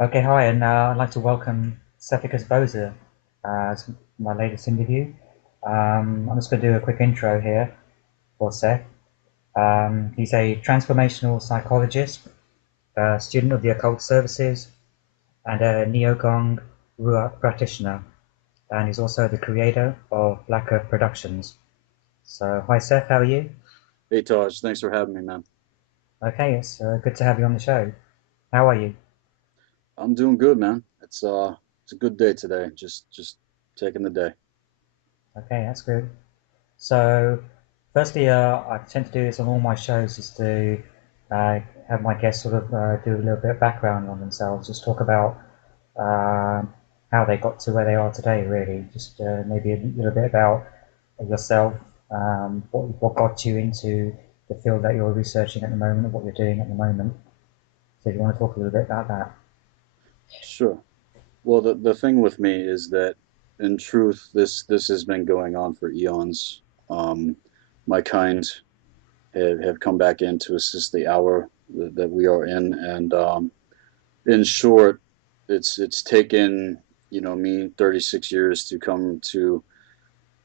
Okay, hi, and I'd like to welcome Sethikus Boza as my latest interview. I'm just going to do a quick intro here for Seth. He's a transformational psychologist, a student of the occult services, and a Neogong Ruach practitioner. And he's also the creator of Black Earth Productions. So, hi Seth, how are you? Hey Taj, thanks for having me, man. Okay, it's good to have you on the show. How are you? I'm doing good, man. It's a good day today. Just taking the day. Okay, that's good. So, firstly, I tend to do this on all my shows, is to uh, have my guests sort of do a little bit of background on themselves, just talk about uh, how they got to where they are today, really. Just maybe a little bit about yourself, what got you into the field that you're researching at the moment, what you're doing at the moment. So, if you want to talk a little bit about that. Sure. Well, the thing with me is that in truth, this has been going on for eons. Um, my kind have come back in to assist the hour that we are in, and in short, it's taken me 36 years to come to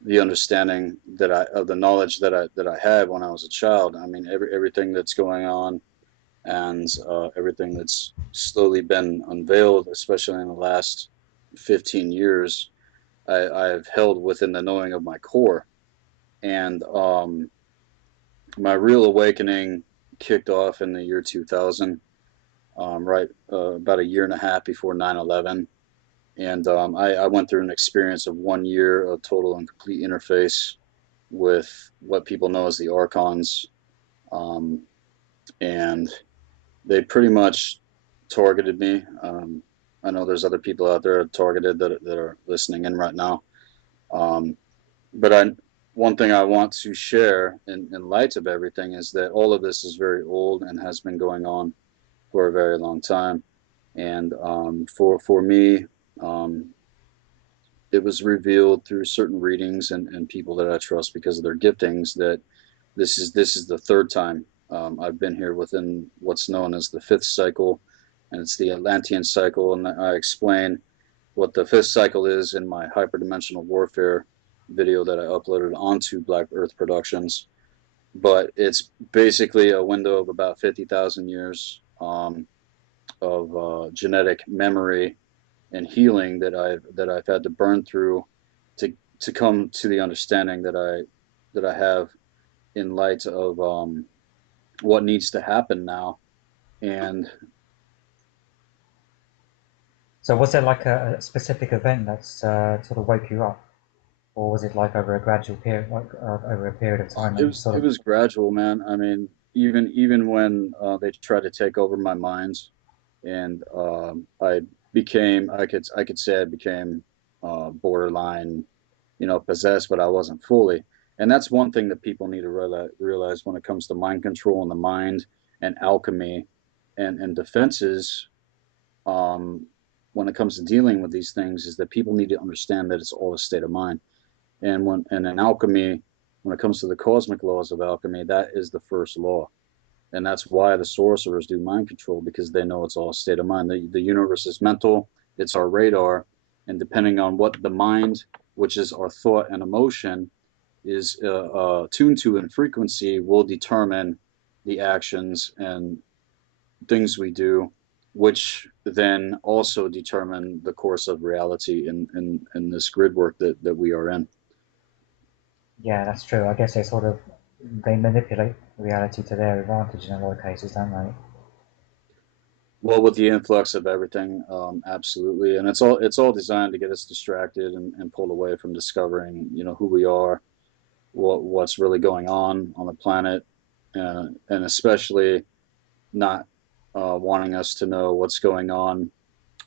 the understanding that I of the knowledge that I had when I was a child. I mean, everything that's going on and everything that's slowly been unveiled, especially in the last 15 years, I've held within the knowing of my core. And my real awakening kicked off in the year 2000, right about a year and a half before 9/11. And I went through an experience of 1 year of total and complete interface with what people know as the archons. Um, and they pretty much targeted me. I know there's other people out there targeted that are listening in right now. Um, but one thing I want to share in light of everything is that all of this is very old and has been going on for a very long time. And for me, um, it was revealed through certain readings and people that I trust because of their giftings that this is the third time I've been here within what's known as the fifth cycle, and it's the Atlantean cycle. And I explain what the fifth cycle is in my hyperdimensional warfare video that I uploaded onto Black Earth Productions. But it's basically a window of about 50,000 years of genetic memory and healing that I've had to burn through to come to the understanding that I have in light of what needs to happen now. And So, was there like a specific event that's sort of woke you up? Or was it like over a gradual period, like over a period of time that it you was sort it of? was gradual, man. I mean, even when they tried to take over my mind, and I could say I became borderline, possessed, but I wasn't fully. And that's one thing that people need to realize when it comes to mind control and the mind and alchemy and defenses. Um, when it comes to dealing with these things, is that people need to understand that it's all a state of mind. And in alchemy, when it comes to the cosmic laws of alchemy, that is the first law. And that's why the sorcerers do mind control, because they know it's all a state of mind. The universe is mental, it's our radar, and depending on what the mind, which is our thought and emotion, is tuned to in frequency, will determine the actions and things we do, which then also determine the course of reality in this grid work that we are in. Yeah, that's true. I guess they manipulate reality to their advantage in a lot of cases, don't they? Well, with the influx of everything, absolutely, and it's all designed to get us distracted and pulled away from discovering, who we are, what's really going on the planet, and especially not wanting us to know what's going on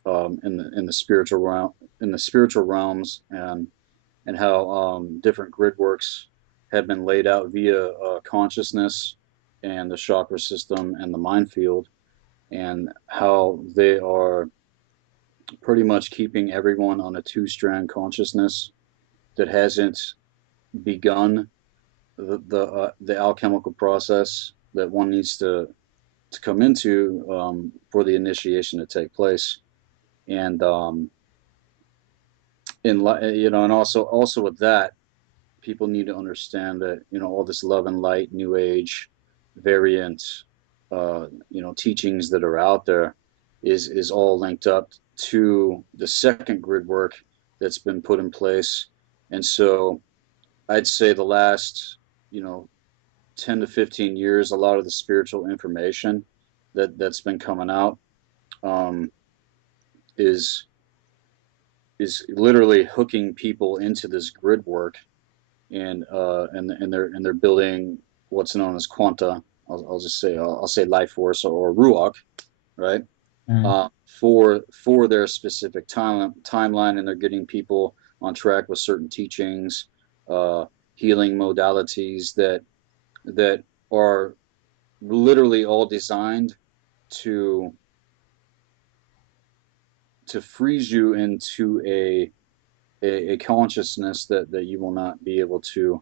in the spiritual realm, in the spiritual realms, and how different grid works have been laid out via consciousness and the chakra system and the mind field, and how they are pretty much keeping everyone on a two-strand consciousness that hasn't begun the alchemical process that one needs to come into for the initiation to take place. And and also with that, people need to understand that all this love and light, new age, variant, teachings that are out there is all linked up to the second grid work that's been put in place. And so I'd say the last, 10 to 15 years, a lot of the spiritual information that's been coming out um, is literally hooking people into this grid work, and they're building what's known as quanta. I'll just say I'll say life force or ruach, right? Mm. For their specific timeline, and they're getting people on track with certain teachings, healing modalities that are literally all designed to freeze you into a consciousness that you will not be able to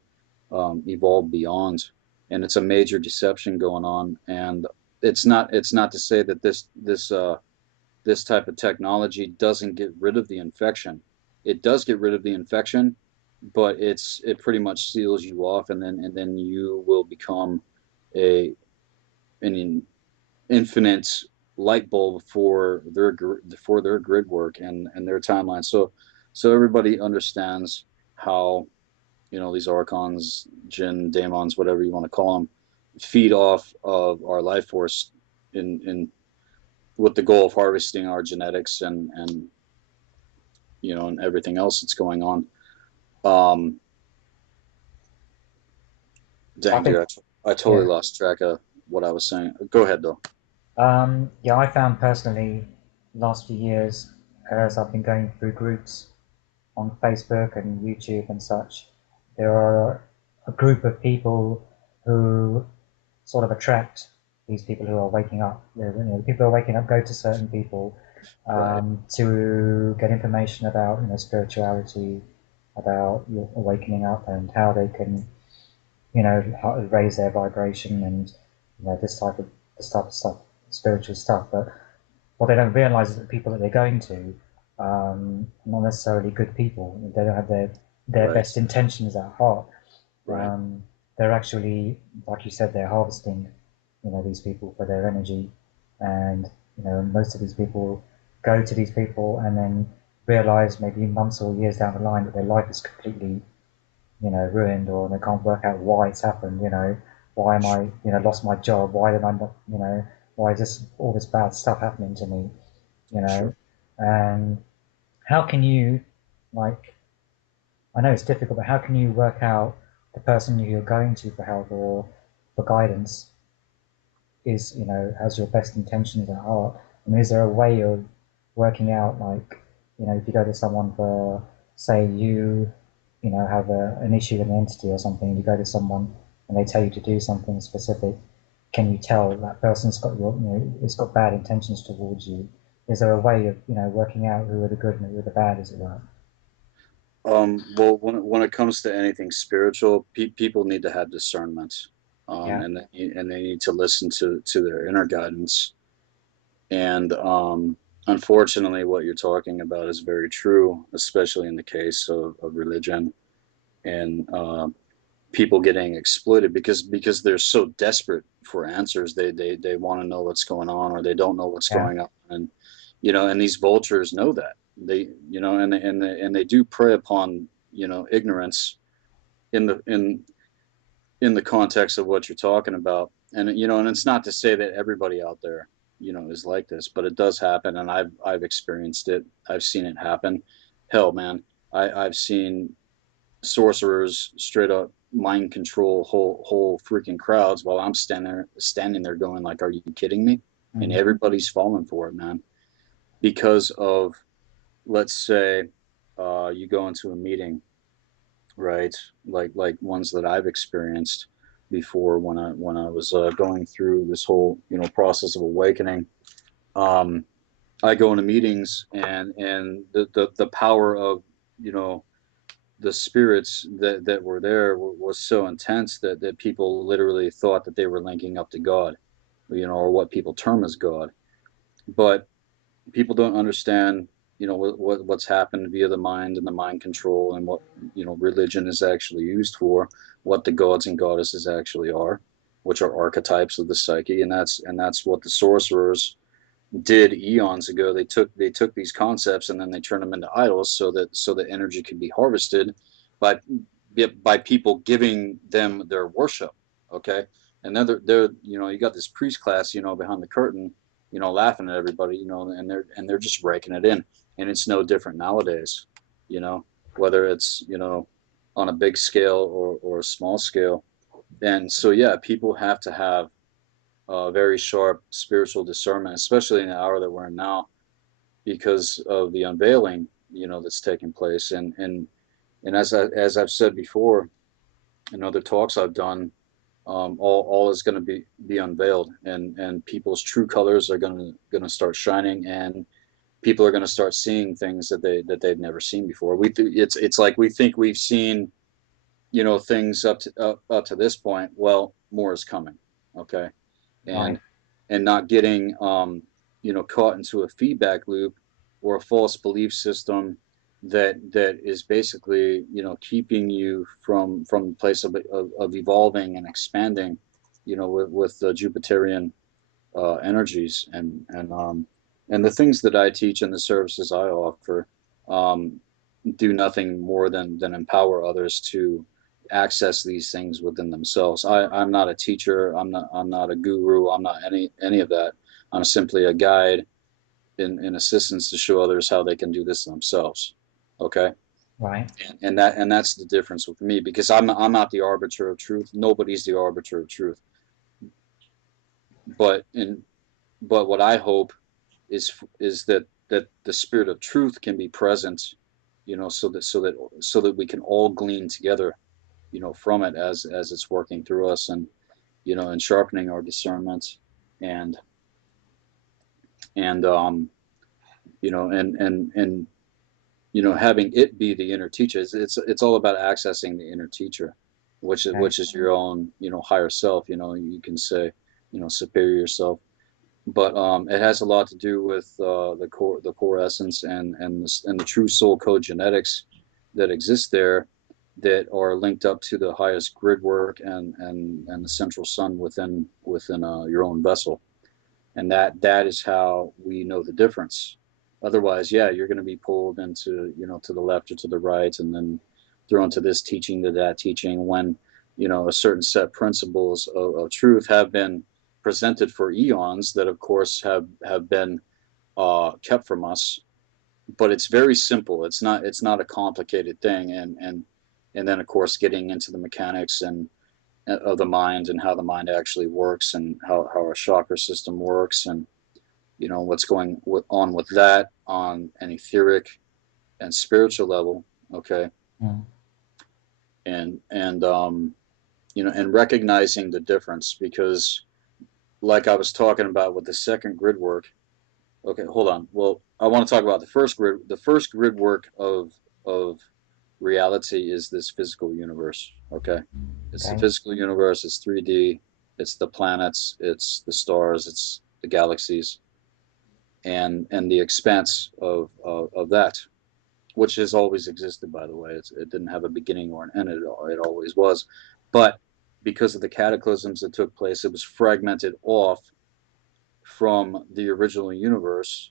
evolve beyond. And it's a major deception going on. And it's not to say that this type of technology doesn't get rid of the infection. It does get rid of the infection, but it pretty much seals you off, and then you will become a an infinite light bulb for their grid work and their timeline. So everybody understands how these archons, jinn, daemons, whatever you want to call them, feed off of our life force in with the goal of harvesting our genetics and everything else that's going on. Um, I Dang, think, dude, I totally yeah. lost track of what I was saying. Go ahead though. Yeah, I found personally last few years as I've been going through groups on Facebook and YouTube and such, there are a group of people who sort of attract these people who are waking up. The people who are waking up go to certain people Right, to get information about spirituality, about your awakening up and how they can raise their vibration and this type of stuff, spiritual stuff. But what they don't realize is that the people that they're going to are not necessarily good people. They don't have their right, best intentions at heart. right. They're actually, like you said, they're harvesting, these people for their energy, and most of these people go to these people and then realize maybe months or years down the line that their life is completely, ruined, or they can't work out why it's happened. Why am I, lost my job? Why did I not, why is this all this bad stuff happening to me? You know, Sure. and how can you, like, I know it's difficult, but how can you work out the person you're going to for help or for guidance is, has your best intentions at heart? I mean, is there a way of working out, like, if you go to someone for, say, have an issue with an entity or something, you go to someone and they tell you to do something specific, can you tell that person's got it's got bad intentions towards you? Is there a way of, working out who are the good and who are the bad, as it were? Well, when it comes to anything spiritual, people need to have discernment, Yeah. and they need to listen to their inner guidance. And unfortunately, what you're talking about is very true, especially in the case of religion and people getting exploited because they're so desperate for answers. They want to know what's going on, or they don't know what's Yeah. going on, and these vultures know that and they do prey upon ignorance in the context of what you're talking about. And it's not to say that everybody out there is like this, but it does happen, and I've experienced it. I've seen it happen. Hell, man, I've seen sorcerers straight up mind control whole freaking crowds while I'm standing there going like, are you kidding me? And Mm. everybody's falling for it, man, because of, let's say, you go into a meeting, right? Like ones that I've experienced before when I was going through this whole process of awakening. Um, I go into meetings, and the power of you know the spirits that were there was so intense that people literally thought that they were linking up to God, or what people term as God. But people don't understand. what's happened via the mind and the mind control, and what religion is actually used for, what the gods and goddesses actually are, which are archetypes of the psyche. And that's what the sorcerers did eons ago. They took these concepts and then they turned them into idols, so that energy could be harvested by by people giving them their worship. Okay. And then they're you got this priest class behind the curtain, laughing at everybody, and they're just raking it in. And it's no different nowadays, you know whether it's on a big scale or a small scale. And so, yeah, people have to have very sharp spiritual discernment, especially in the hour that we're in now, because of the unveiling, that's taking place. And as I've said before in other talks I've done, all is going to be unveiled, and people's true colors are going to start shining, and people are going to start seeing things that they've never seen before. It's like we think we've seen things up to this point. Well, more is coming. Okay. Right. And and not getting caught into a feedback loop or a false belief system that is basically keeping you from the place of evolving and expanding, with the Jupiterian energies. And the things that I teach and the services I offer um, do nothing more than empower others to access these things within themselves. I'm not a teacher. I'm not a guru. I'm not any of that. I'm simply a guide in assistance to show others how they can do this themselves. Okay. Right. And that's the difference with me, because I'm not the arbiter of truth. Nobody's the arbiter of truth. But in but what I hope is that the spirit of truth can be present, so that we can all glean together, from it as it's working through us, and sharpening our discernment, and and and having it be the inner teacher. It's all about accessing the inner teacher, which is Okay. which is your own higher self. You can say superior self. But it has a lot to do with the core essence, and the true soul code genetics that exist there, that are linked up to the highest grid work, and the central sun within your own vessel. And that is how we know the difference. Otherwise, yeah, you're going to be pulled into to the left or to the right, and then thrown to this teaching, to that teaching, when a certain set principles of truth have been presented for eons, that of course have been kept from us. But it's very simple. It's not a complicated thing. And then of course getting into the mechanics and of the mind, and how the mind actually works, and how our chakra system works, and what's going on with that on an etheric and spiritual level. Okay. Mm. And recognizing the difference, because like I was talking about with the second grid work. Okay, hold on. Well, I want to talk about the first grid. The first grid work of reality is this physical universe. Okay, it's the Okay. physical universe. It's 3D. It's the planets. It's the stars. It's the galaxies, and the expanse of that, which has always existed. By the way, it didn't have a beginning or an end. It always was, but because of the cataclysms that took place, it was fragmented off from the original universe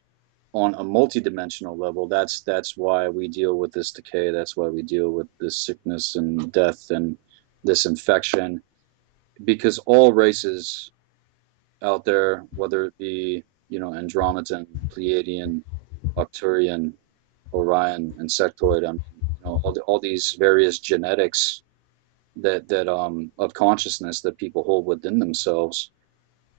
on a multidimensional level. That's why we deal with this decay. That's why we deal with this sickness and death and this infection, because all races out there, whether it be Andromedan, Pleiadian, Arcturian, Orion, Insectoid, all these various genetics that of consciousness that people hold within themselves.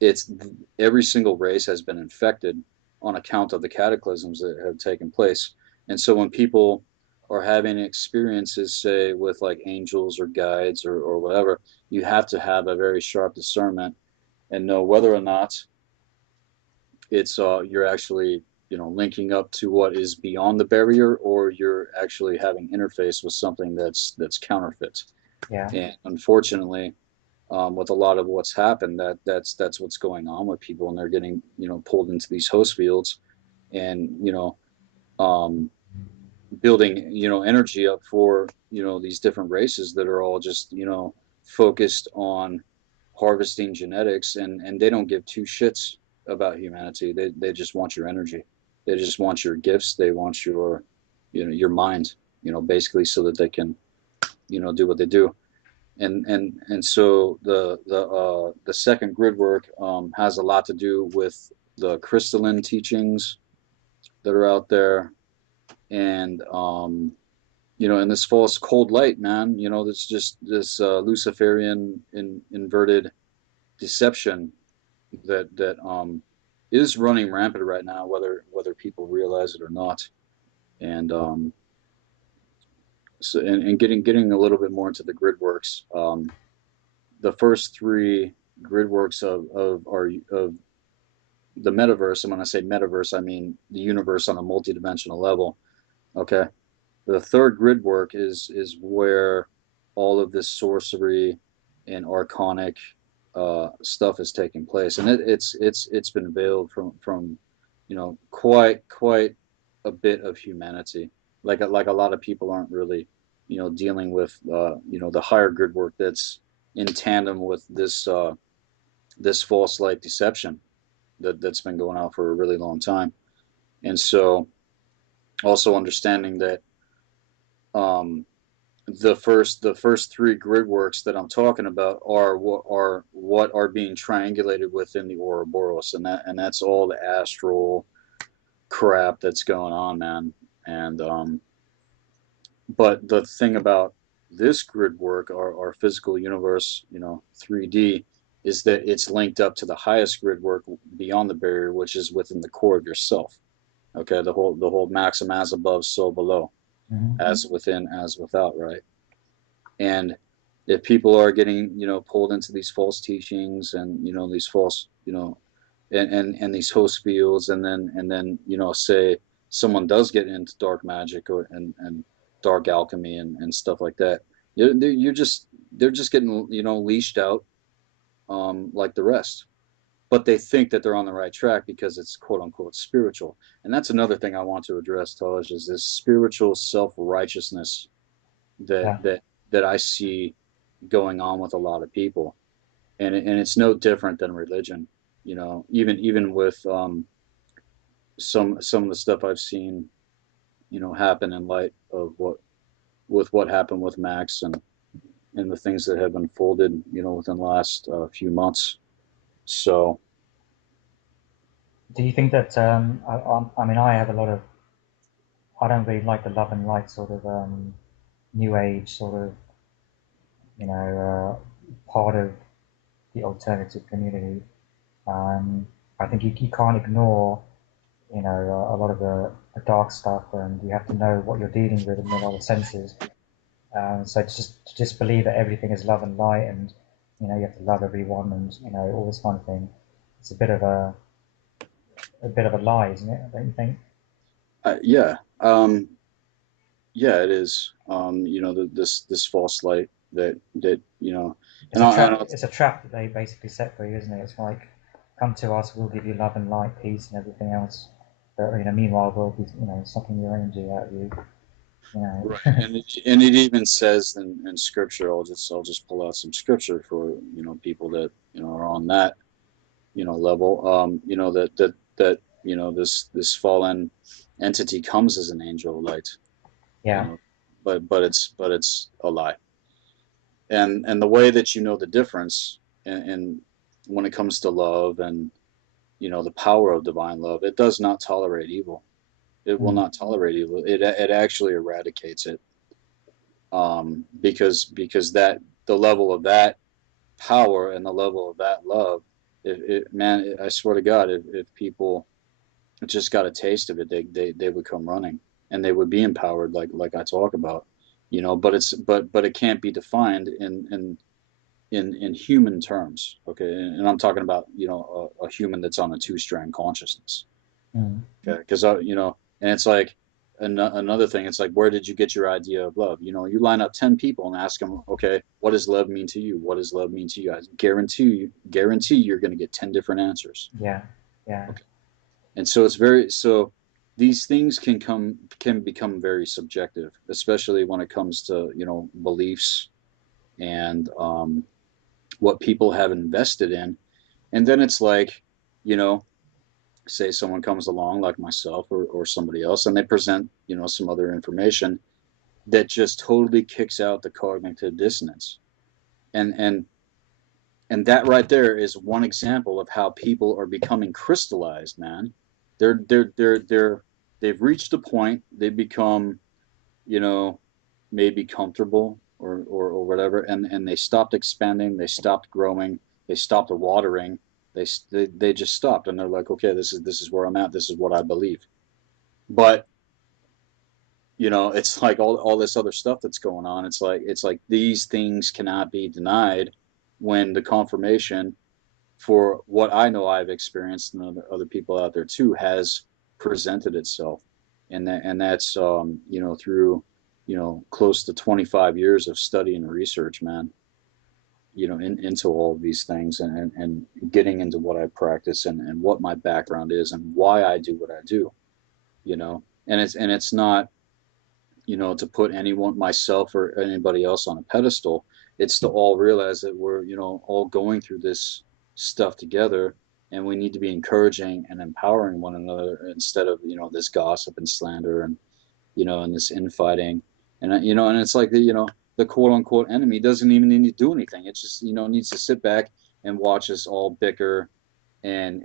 It's Every single race has been infected on account of the cataclysms that have taken place. And so when people are having experiences, say with like angels or guides or whatever, you have to have a very sharp discernment and know whether or not it's you're actually linking up to what is beyond the barrier, or you're actually having interface with something that's counterfeit. Yeah. And unfortunately, with a lot of what's happened, that's what's going on with people, and they're getting pulled into these host fields, and um, building, energy up for, these different races that are all just, focused on harvesting genetics, and they don't give two shits about humanity. They just want your energy. They just want your gifts. They want your, your mind, basically so that they can, do what they do. And so the second grid work has a lot to do with the crystalline teachings that are out there, and and this false cold light, man. This just this Luciferian inverted deception that is running rampant right now, whether people realize it or not. And so and getting a little bit more into the grid works. The first three grid works of the metaverse, and when I say metaverse, I mean the universe on a multidimensional level. Okay. The third grid work is where all of this sorcery and archonic stuff is taking place, and it's been veiled from quite a bit of humanity. Like a lot of people aren't really dealing with the higher grid work that's in tandem with this false light deception that's been going on for a really long time. And so also understanding that um, the first three grid works that I'm talking about are being triangulated within the Ouroboros, and that's all the astral crap that's going on, man. And but the thing about this grid work, our physical universe, 3D, is that it's linked up to the highest grid work beyond the barrier, which is within the core of yourself. Okay, the whole maxim as above, so below, Mm-hmm. as within, as without, right? And if people are getting pulled into these false teachings, and these false and these host fields, and then say someone does get into dark magic and dark alchemy and stuff like that, they're just getting leashed out, like the rest. But they think that they're on the right track because it's quote unquote spiritual. And that's another thing I want to address, Taj, is this spiritual self-righteousness that Yeah. that that I see going on with a lot of people, and it's no different than religion. Even with some of the stuff I've seen, happen in light of what happened with Max, and the things that have unfolded, within the last few months. So Do you think that I mean, I have a lot of, I don't really like the love and light sort of new age sort of, part of the alternative community. I think you can't ignore, a lot of the dark stuff, and you have to know what you're dealing with in a lot of senses. So to just believe that everything is love and light, and you have to love everyone, and all this kind of thing, it's a bit of a lie, isn't it? Don't you think? yeah, yeah, it is. This false light that It's and a I, and trap. I It's a trap that they basically set for you, isn't it? It's like, come to us, we'll give you love and light, peace, and everything else. But meanwhile, we'll be, sucking your energy out of you. You know. Right, and it even says in scripture. I'll just pull out some scripture for people that are on that level. This fallen entity comes as an angel of light. You Yeah. know, but it's a lie. And the way that the difference in when it comes to love and the power of divine love, it does not tolerate evil. It will Mm. not tolerate evil. It actually eradicates it, because that the level of that power and the level of that love, man, I swear to God, if people just got a taste of it, they would come running, and they would be empowered, like I talk about, but it can't be defined in human terms. Okay, and I'm talking about a human that's on a two-strand consciousness. Mm. Okay, because and it's like another thing. It's like, where did you get your idea of love? You line up 10 people and ask them, okay, what does love mean to you? What does love mean to you? I guarantee you're going to get 10 different answers. Yeah. Yeah. Okay, and so it's very so. these things can become very subjective, especially when it comes to, beliefs and what people have invested in. And then it's like, you know, say someone comes along like myself or somebody else, and they present, some other information that just totally kicks out the cognitive dissonance. And and and that right there is one example of how people are becoming crystallized, man. They're they've reached a point, they become, you know maybe comfortable or whatever, and they stopped expanding, they stopped growing, they stopped watering, they just stopped, and they're like, okay, this is where I'm at, this is what I believe. But it's like all this other stuff that's going on. It's like these things cannot be denied when the confirmation for what I know I've experienced, and other people out there too, has presented itself. And that's through close to 25 years of study and research, man. Into all of these things, and getting into what I practice, and what my background is and why I do what I do. And it's not, to put anyone, myself or anybody else, on a pedestal. It's to all realize that we're, all going through this stuff together, and we need to be encouraging and empowering one another, instead of, this gossip and slander, and this infighting. And it's like the quote unquote enemy doesn't even need to do anything. It just, needs to sit back and watch us all bicker and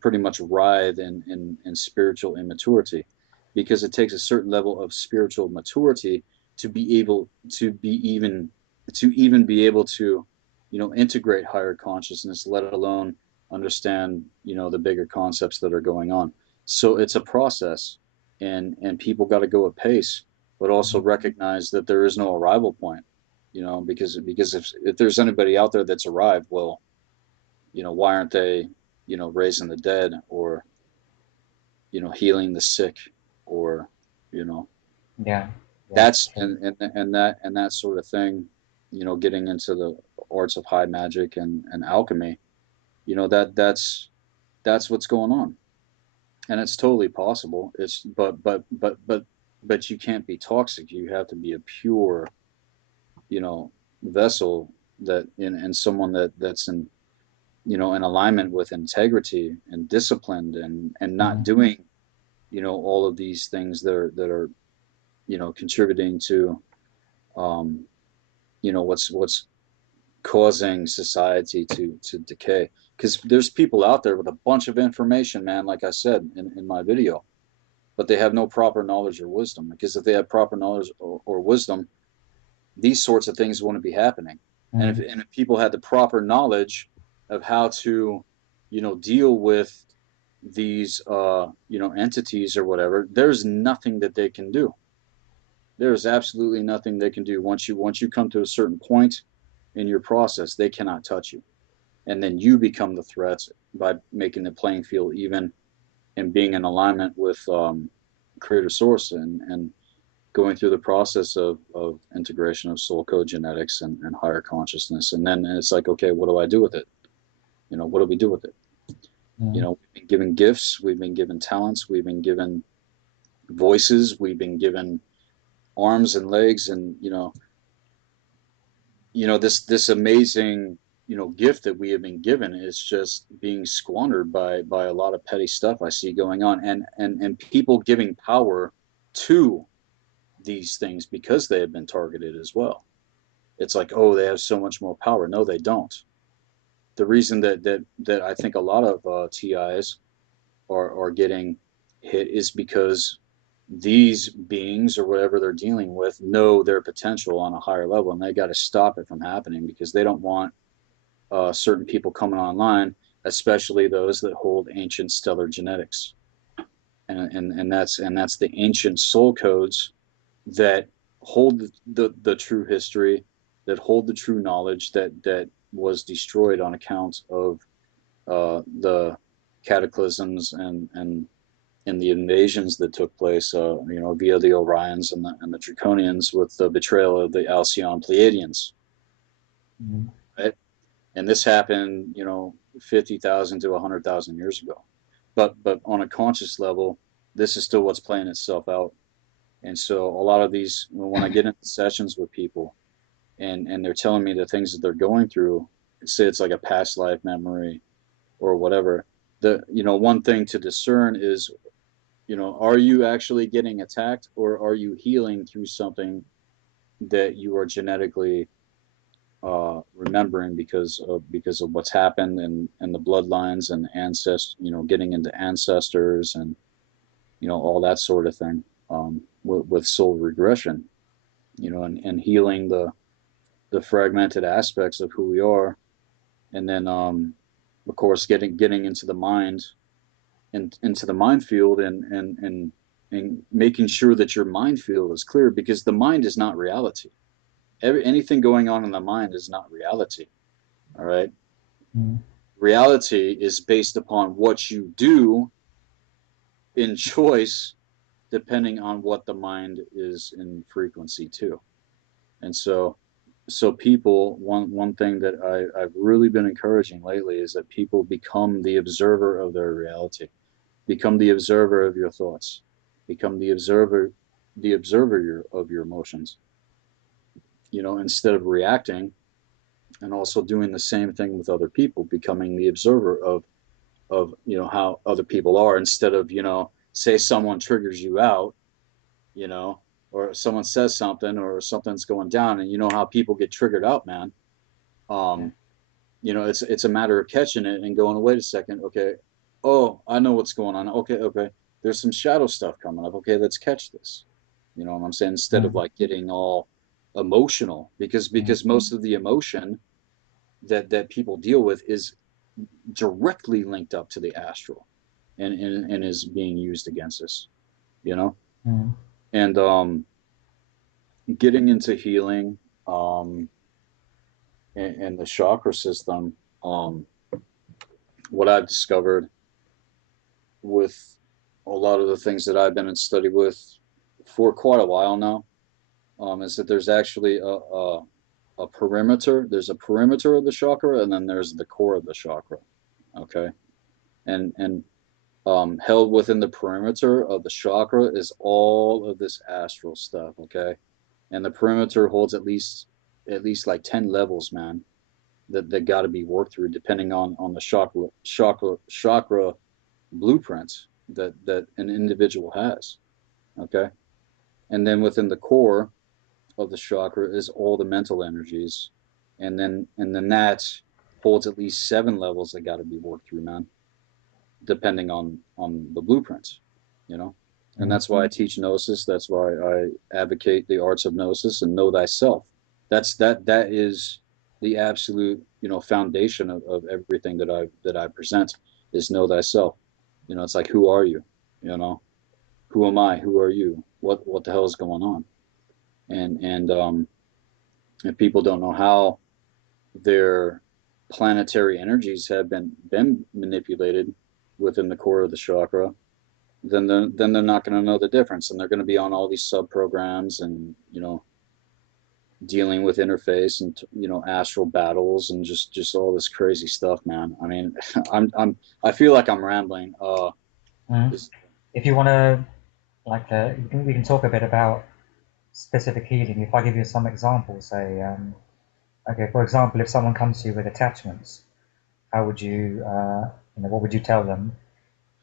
pretty much writhe in spiritual immaturity, because it takes a certain level of spiritual maturity to be able to even be able to integrate higher consciousness, let alone understand the bigger concepts that are going on. So it's a process, and people got to go at pace, but also recognize that there is no arrival point. Because if there's anybody out there that's arrived, well, why aren't they, raising the dead, or, healing the sick, or, you know, Yeah, yeah, that's true. and that sort of thing, getting into the arts of high magic and alchemy, that's what's going on. And it's totally possible. It's but you can't be toxic. You have to be a pure, you know, vessel, that and someone that's in alignment with integrity and disciplined, and not Mhm. doing all of these things that are contributing to um what's causing society to decay. Because there's people out there with a bunch of information, man, like I said in my video, but they have no proper knowledge or wisdom. Because if they had proper knowledge or wisdom, these sorts of things wouldn't be happening. Mhm. And if people had the proper knowledge of how to, deal with these, entities or whatever, there's nothing that they can do. There's absolutely nothing they can do. Once you come to a certain point in your process, they cannot touch you, and then you become the threats by making the playing field even, and being in alignment with creator source, and going through the process of integration of soul code genetics and higher consciousness. And then it's like, okay, what do I do with it? What do we do with it? Mhm. We've been given gifts, we've been given talents, we've been given voices, we've been given arms and legs, and this amazing gift that we have been given is just being squandered by a lot of petty stuff I see going on, and people giving power to these things because they have been targeted as well. It's like, oh, they have so much more power. No, they don't. The reason that I think a lot of TIs are getting hit is because these beings, or whatever they're dealing with, know their potential on a higher level, and they got to stop it from happening, because they don't want certain people coming online, especially those that hold ancient stellar genetics, and that's the ancient soul codes that hold the true history, that hold the true knowledge that was destroyed on account of the cataclysms and the invasions that took place, via the Orions and the Draconians, with the betrayal of the Alcyon Pleiadians, Mhm. right? And this happened, 50,000 to 100,000 years ago. but on a conscious level, this is still what's playing itself out. And so a lot of these, when I get into sessions with people and they're telling me the things that they're going through, say it's like a past life memory or whatever, one thing to discern is, are you actually getting attacked, or are you healing through something that you are genetically remembering because of what's happened, and the bloodlines and ancestors, getting into ancestors, and all that sort of thing, with soul regression, and healing the fragmented aspects of who we are, and then of course getting into the mind, and into the mind field, and making sure that your mind field is clear, because the mind is not reality. Anything going on in the mind is not reality. All right. Mm. Reality is based upon what you do in choice, depending on what the mind is in frequency too. And so people, one thing that I've really been encouraging lately is that people become the observer of their reality, become the observer of your thoughts, become the observer of your emotions, instead of reacting, and also doing the same thing with other people, becoming the observer of how other people are, instead of, say someone triggers you out, you know or someone says something, or something's going down, and you know how people get triggered out, man. Yeah. um it's a matter of catching it and going, wait a second, okay, oh, I know what's going on, okay, there's some shadow stuff coming up, okay, let's catch this. You know what I'm saying? Instead of Mm. like getting all emotional, because Mm. most of the emotion that people deal with is directly linked up to the astral, and is being used against us, you know Mm. and getting into healing, um and the chakra system, um what I've discovered with a lot of the things that I've been in study with for quite a while now, is that there's actually a perimeter. There's a perimeter of the chakra, and then there's the core of the chakra. Okay, and held within the perimeter of the chakra is all of this astral stuff. Okay, and the perimeter holds at least like 10 levels, man. That got to be worked through, depending on the chakra blueprints that an individual has. Okay, and then within the core of the chakra is all the mental energies, and then that holds at least 7 levels that got to be worked through, man, depending on the blueprints, you know. And Mm. that's why I teach gnosis. That's why I advocate the arts of gnosis and know thyself. That is the absolute, foundation of everything that I present, is know thyself. It's like, who are you? You know, who am I? Who are you? What the hell is going on? And if people don't know how their planetary energies have been manipulated within the core of the chakra, then they're not going to know the difference, and they're going to be on all these sub programs, and dealing with interface, and astral battles, and just all this crazy stuff, man. I mean, I feel like I'm rambling. Mm. This, If you want to, like, we can talk a bit about specific healing. If I give you some examples, say, okay, for example, if someone comes to you with attachments, how would you, what would you tell them?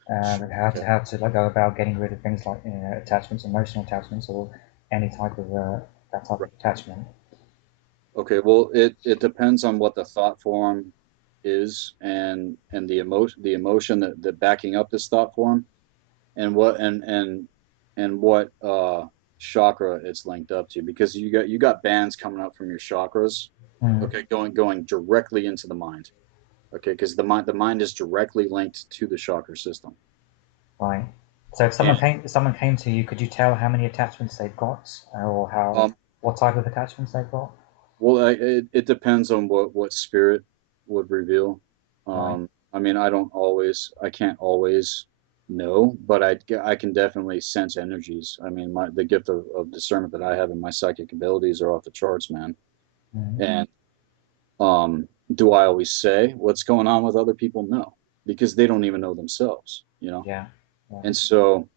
okay, How to like go about getting rid of things like attachments, emotional attachments, or any type of that type of right. attachment. Okay, well, it depends on what the thought form is, and the emotion that backing up this thought form, and what chakra it's linked up to, because you got bands coming up from your chakras, Mm. okay, going directly into the mind, okay, because the mind is directly linked to the chakra system. Right. So And if someone came to you, could you tell how many attachments they've got, or how um what type of attachments they've got? well, it depends on what spirit would reveal. Right. I mean, I can't always know, but I can definitely sense energies. I mean, the gift of discernment that I have, and my psychic abilities are off the charts, man. Mm. And do I always say what's going on with other people? No. because they don't even know themselves, you know. Yeah. Yeah. And so,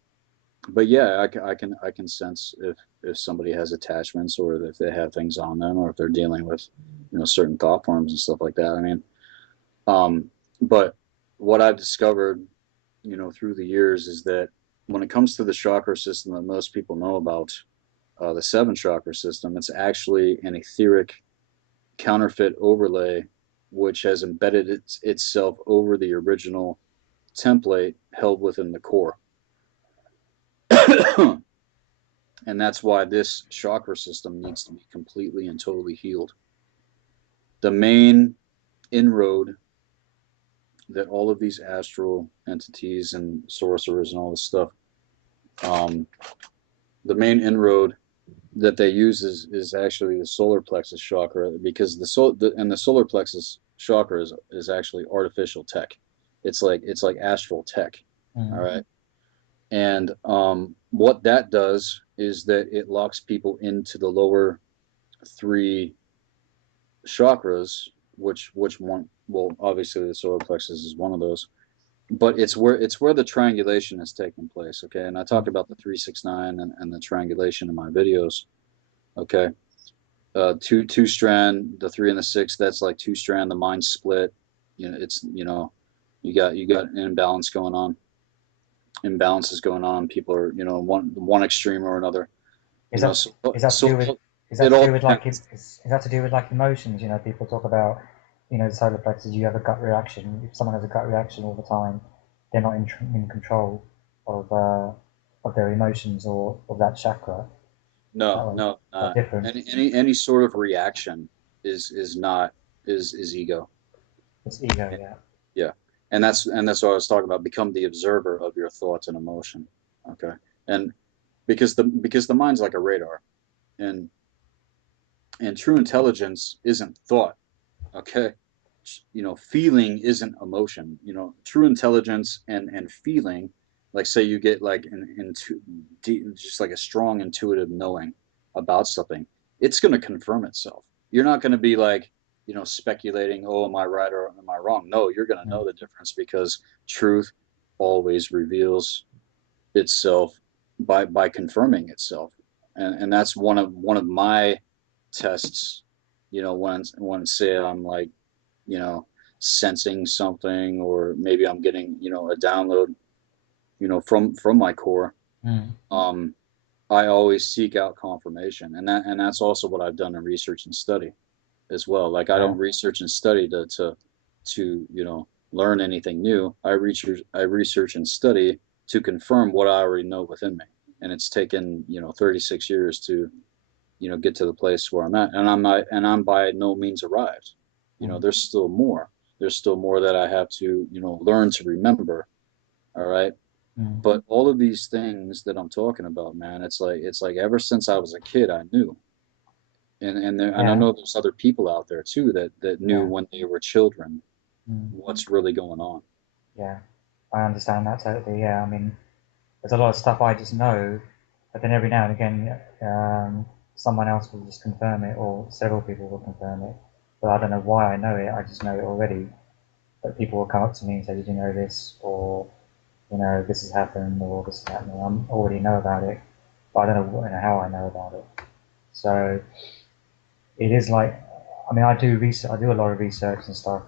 but yeah, I can sense if somebody has attachments, or if they have things on them, or if they're dealing with, you know, certain thought forms and stuff like that. I mean, um, but what I've discovered, you know, through the years is that when it comes to the chakra system that most people know about, the seven chakra system, it's actually an etheric counterfeit overlay which has embedded itself over the original template held within the core. And that's why this chakra system needs to be completely and totally healed. The main inroad that all of these astral entities and sorcerers and all this stuff, um, the main inroad that they use is actually the solar plexus chakra, because the solar plexus chakra is actually artificial tech. It's like astral tech. All Mm. right. And what that does is that it locks people into the lower three chakras, which one, well, obviously the solar plexus is one of those, but it's where the triangulation is taking place. Okay. And I talked Mm. about the 369 and the triangulation in my videos. Okay. Two strand, the three and the six, that's like two strand, the mind split. You know, it's, you know, you got an imbalances going on. People are, you know, one extreme or another, Is you know. that So is that to so do with is that it to all do with like depends. is that to do with like emotions? You know, people talk about, you know, the solar plexus. You have a gut reaction. If someone has a gut reaction all the time, they're not in control of their emotions or of that chakra. That No, one. no, Is that different? any sort of reaction is not is ego. It's ego. Yeah. Yeah, and that's what I was talking about. Become the observer of your thoughts and emotion. Okay, and because the mind's like a radar, and true intelligence isn't thought. Okay, you know, feeling isn't emotion. You know, true intelligence and feeling, like say you get like into just like a strong intuitive knowing about something, it's going to confirm itself. You're not going to be like, you know, speculating, oh, am I right or am I wrong? No, you're going to Mm. know the difference, because truth always reveals itself by confirming itself. And that's one of my tests, you know, when say I'm like, you know, sensing something, or maybe I'm getting, you know, a download, you know, from my core. Mm. um I always seek out confirmation, and that's also what I've done in research and study as well. Like, I Yeah. don't research and study to, you know, learn anything new. I research and study to confirm what I already know within me. And it's taken, you know, 36 years to, you know, get to the place where I'm at. And I'm by no means arrived. You know, Mm. there's still more. There's still more that I have to, you know, learn to remember. All right. Mm. But all of these things that I'm talking about, man, it's like ever since I was a kid, I knew. And I Yeah. know there's other people out there too that knew Yeah. when they were children Mm. what's really going on. Yeah. I understand that totally. Yeah. I mean, there's a lot of stuff I just know, but then every now and again, someone else will just confirm it, or several people will confirm it. But I don't know why I know it. I just know it already. But people will come up to me and say, "Did you know this?" Or, you know, "This has happened," or "This is happening." I already know about it, but I don't know, how I know about it. So it is like, I mean, I do research. I do a lot of research and stuff,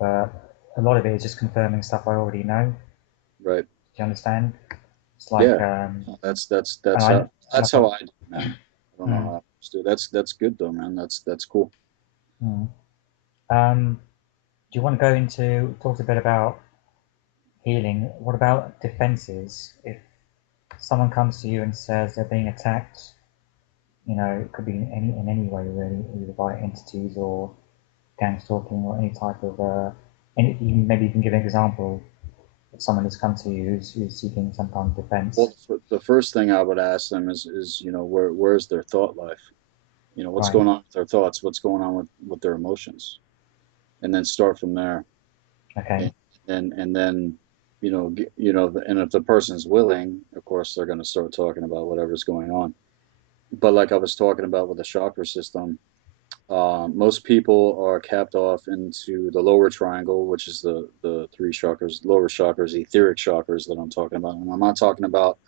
but a lot of it is just confirming stuff I already know. Do Right. you understand? It's like, Yeah. and That's how I do, man. I don't know mm, how others do. That's good though, man. That's cool. mm. Do you want to go into talk a bit about healing? What about defenses? If someone comes to you and says they're being attacked, you know, it could be in any way really, either by entities or gang stalking or any type of maybe you can give an example of someone who's come to you who's seeking some kind of defense. Well, the first thing I would ask them is, you know, where's their thought life? You know, what's Right. going on with their thoughts? What's going on with their emotions? And then start from there. Okay. And then, you know, you know, and if the person's willing, of course, they're going to start talking about whatever's going on. But like I was talking about with the chakra system, Most people are capped off into the lower triangle, which is the three chakras, lower chakras, etheric chakras that I'm talking about. And I'm not talking about,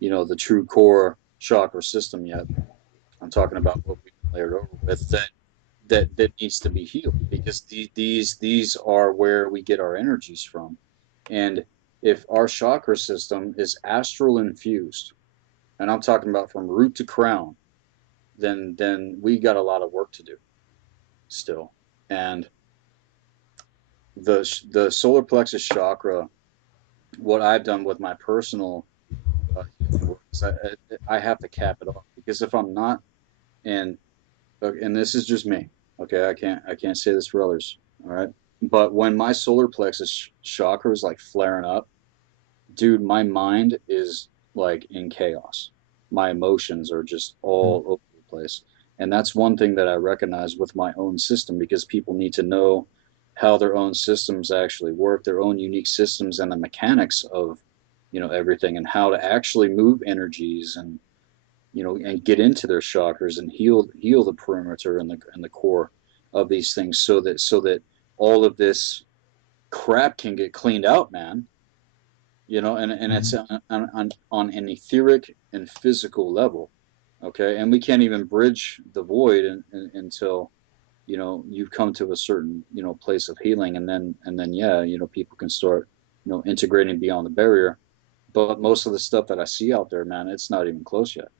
the true core chakra system yet. I'm talking about what we've layered over with that needs to be healed, because these are where we get our energies from. And if our chakra system is astral infused, and I'm talking about from root to crown, then we got a lot of work to do still. And the solar plexus chakra, what I've done with my personal healing work is I have to cap it off, because if I'm not, and and this is just me, okay, I can't say this for others, all right, but when my solar plexus chakra is like flaring up, dude, my mind is like in chaos. My emotions are just Mm. all over the place. And that's one thing that I recognize with my own system, because people need to know how their own systems actually work, their own unique systems, and the mechanics of, everything, and how to actually move energies, and get into their chakras and heal the perimeter and the core of these things, so that all of this crap can get cleaned out, man. And it's Mhm. on an etheric and physical level. Okay, and we can't even bridge the void until you've come to a certain place of healing, and then yeah, people can start integrating beyond the barrier. But most of the stuff that I see out there, man, it's not even close yet.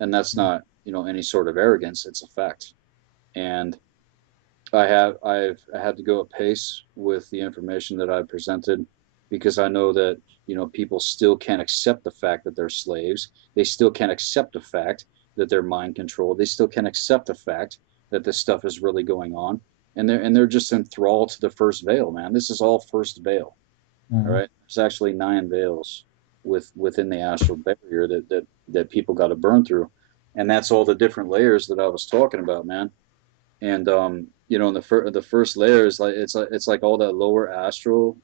And that's Mm. not any sort of arrogance, it's a fact. And I've had to go at pace with the information that I presented, because I know that people still can't accept the fact that they're slaves. They still can't accept the fact that they're mind controlled. They still can't accept the fact that this stuff is really going on, and they're just enthralled to the first veil, man. This is all first veil. All Mhm. right, there's actually 9 veils within the astral barrier that people got to burn through, and that's all the different layers that I was talking about, man. And in the first layer is like it's like all that lower astral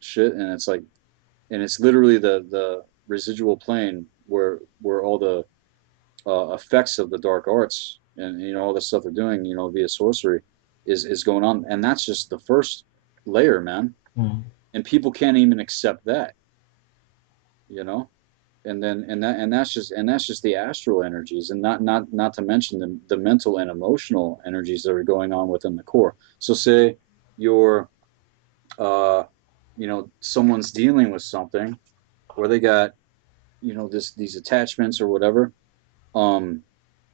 shit, and it's literally the residual plane where all the effects of the dark arts and all the stuff they're doing via sorcery is going on, and that's just the first layer, man. Mm. And people can't even accept that, you know and that's just the astral energies, and not to mention the mental and emotional energies that are going on within the core. So say you're someone's dealing with something where they got these attachments or whatever. um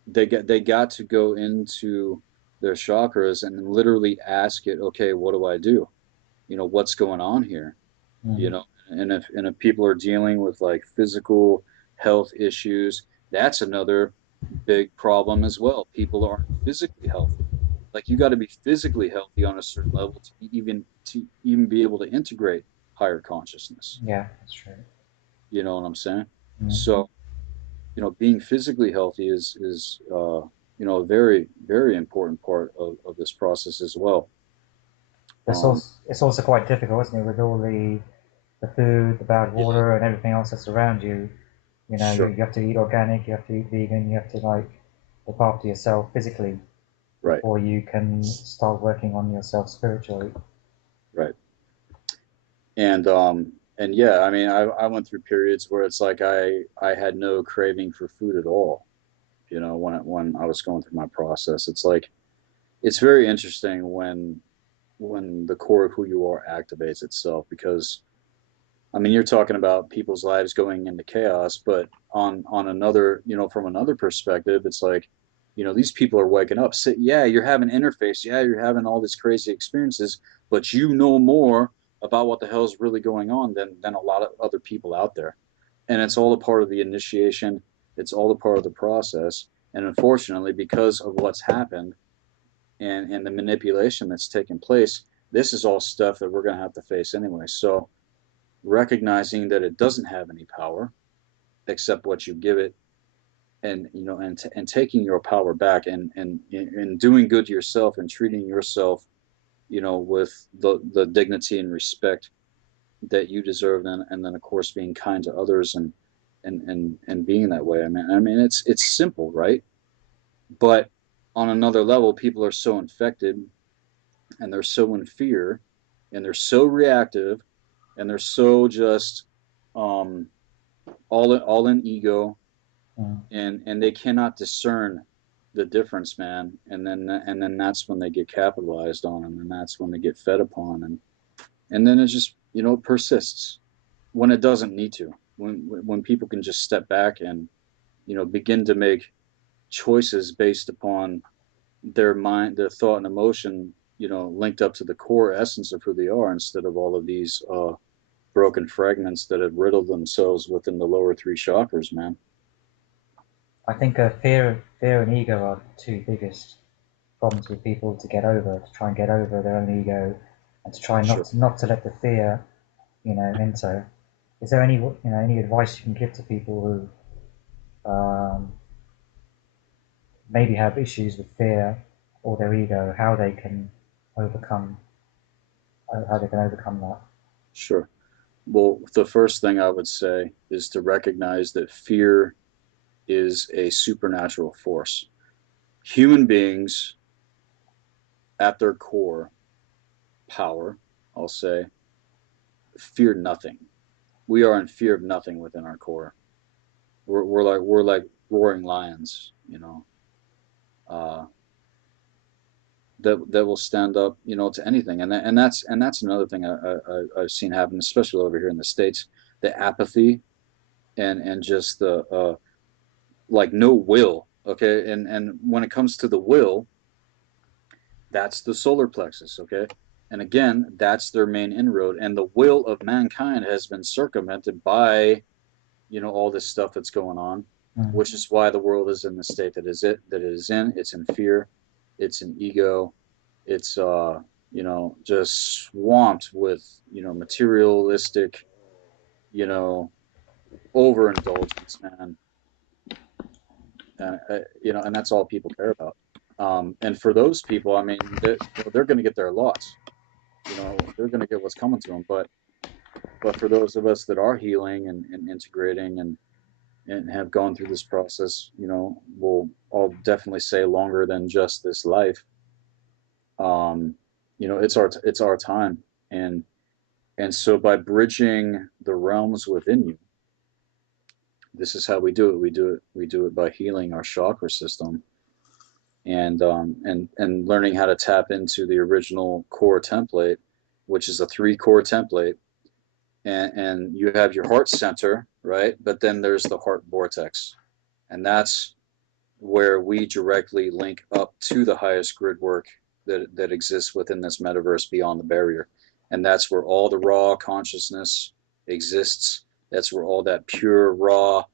they got to go into their chakras and literally ask it, okay, what do I do? What's going on here? you Mm. know and if people are dealing with like physical health issues, that's another big problem as well. People aren't physically healthy. Like, you got to be physically healthy on a certain level to even be able to integrate higher consciousness. Yeah, that's true. You know what I'm saying? Mm. So being physically healthy is a very, very important part of this process as well. um It's also quite difficult, isn't it, with all the food, the bad yeah, water, and everything else that's around you. sure. You have to eat organic, you have to eat vegan, you have to like look after yourself physically Right, before you can start working on yourself spiritually. right. And yeah, I mean, I went through periods where it's like I had no craving for food at all. When I was going through my process, it's like it's very interesting when the core of who you are activates itself, because I mean, you're talking about people's lives going into chaos, but on another, from another perspective, it's like, these people are waking up. So, yeah, you're having interface. Yeah, you're having all these crazy experiences, but you know more about what the hell is really going on than a lot of other people out there. And it's all a part of the initiation. It's all a part of the process. And unfortunately, because of what's happened and the manipulation that's taken place, this is all stuff that we're going to have to face anyway. So recognizing that it doesn't have any power except what you give it, and taking your power back, and doing good to yourself, and treating yourself with the dignity and respect that you deserve, and then of course being kind to others, and being that way. I mean it's simple, right? But on another level, people are so infected and they're so in fear and they're so reactive and they're so just um, all in ego, Mm. and they cannot discern the difference, man. And then that's when they get capitalized on, and then that's when they get fed upon, and then it just persists when it doesn't need to. When people can just step back and begin to make choices based upon their mind, their thought and emotion, linked up to the core essence of who they are, instead of all of these broken fragments that have riddled themselves within the lower three chakras, man. I think fear and ego are the two biggest problems with people to get over, to try and get over their own ego, and to try Sure. not to let the fear, enter. Is there any advice you can give to people who maybe have issues with fear or their ego, overcome, how they can overcome that? Sure. Well, the first thing I would say is to recognize that fear is a supernatural force. Human beings, at their core power, I'll say, fear nothing. We are in fear of nothing within our core. We're like roaring lions, uh, that will stand up, to anything. And that's another thing I've seen happen, especially over here in the States. The apathy and just the like no will. Okay, and when it comes to the will, that's the solar plexus. Okay, and again, that's their main inroad, and the will of mankind has been circumvented by all this stuff that's going on, Mm. which is why the world is in the state that it is in. It's in fear, it's in ego, it's just swamped with materialistic, you know overindulgence, man. And that's all people care about. And for those people, I mean, they're going to get their lots. They're going to get what's coming to them. But for those of us that are healing and integrating and have gone through this process, will I'll definitely say longer than just this life. Um, it's our time, and so by bridging the realms within you, this is how we do it. We do it by healing our chakra system, and learning how to tap into the original core template, which is a three core template. And you have your heart center, right? But then there's the heart vortex, and that's where we directly link up to the highest grid work that exists within this metaverse beyond the barrier. And that's where all the raw consciousness exists. That's where all that pure raw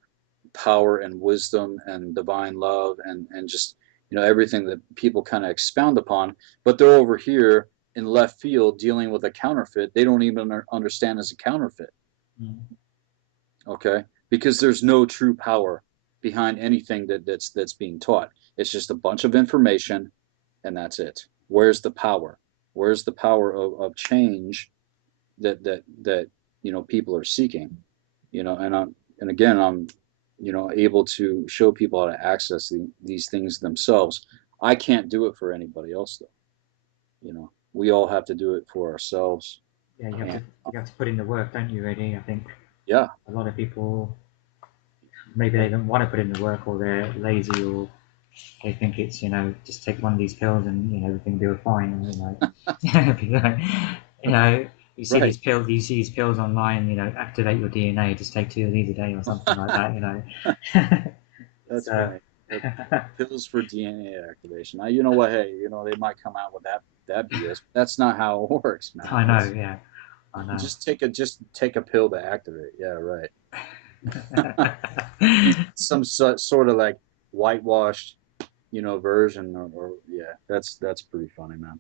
power and wisdom and divine love and just everything that people kind of expound upon, but they're over here in left field dealing with a counterfeit they don't even understand as a counterfeit. Mm. Okay, because there's no true power behind anything that's being taught. It's just a bunch of information, and that's it. Where's the power? Where's the power of change that people are seeking? And again, I'm able to show people how to access these things themselves. I can't do it for anybody else, though. We all have to do it for ourselves. Yeah, And you have to put in the work, don't you? Really, I think yeah, a lot of people maybe they don't want to put in the work, or they're lazy, or they think it's just take one of these pills and everything will be fine. You know, right. you see these pills online. Activate your DNA. Just take 2 of these a day or something like that. It's That's funny. Pills for DNA activation. Now, you know what? Hey, they might come out with that BS. But that's not how it works, I man. know. It's Yeah, I know. just take a pill to activate. Yeah, right. Some sort of like whitewashed, version, or yeah, that's pretty funny, man.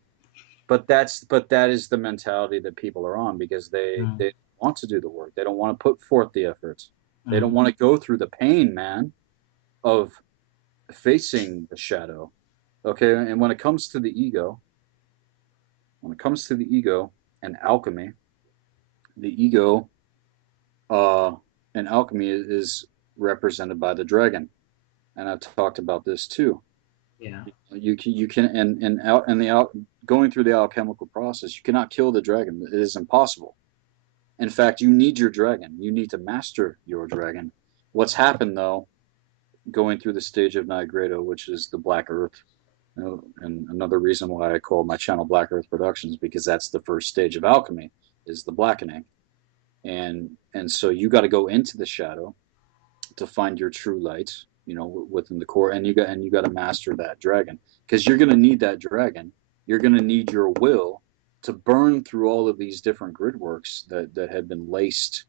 But that is the mentality that people are on, because Mm, they want to do the work. They don't want to put forth the efforts. They mm, don't want to go through the pain, man, of facing the shadow. Okay, and when it comes to the ego and alchemy, the ego uh and alchemy is represented by the dragon, and I've talked about this too. Yeah. You can and out and the out going through the alchemical process, you cannot kill the dragon. It is impossible. In fact, you need your dragon. You need to master your dragon. What's happened though, going through the stage of Nigredo, which is the Black Earth, and another reason why I call my channel Black Earth Productions, because that's the first stage of alchemy, is the blackening. And so you got to go into the shadow to find your true light, within the core, and you got to master that dragon, because you're going to need that dragon. You're going to need your will to burn through all of these different grid works that have been laced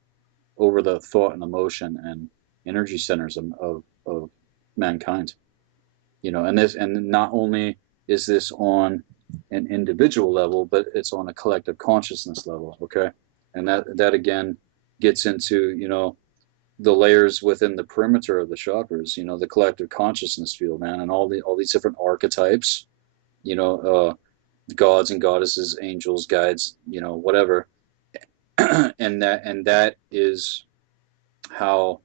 over the thought and emotion and energy centers of mankind. And not only is this on an individual level, but it's on a collective consciousness level. Okay. And that again gets into, the layers within the perimeter of the chakras, the collective consciousness field, man, and all these different archetypes, you know, gods and goddesses, angels, guides, whatever. And that is how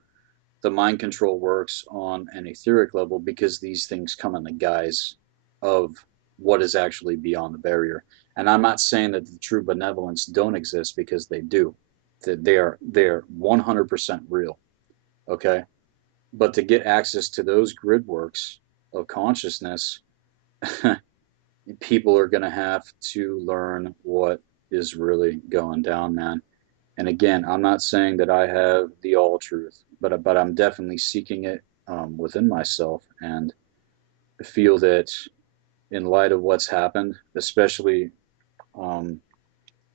the mind control works on an etheric level, because these things come in the guise of what is actually beyond the barrier. And I'm not saying that the true benevolence don't exist, because they do. That they are 100% real. Okay. But to get access to those grid works of consciousness, people are going to have to learn what is really going down, man. And again, I'm not saying that I have the all truth, but I'm definitely seeking it within myself, and I feel that in light of what's happened, especially um,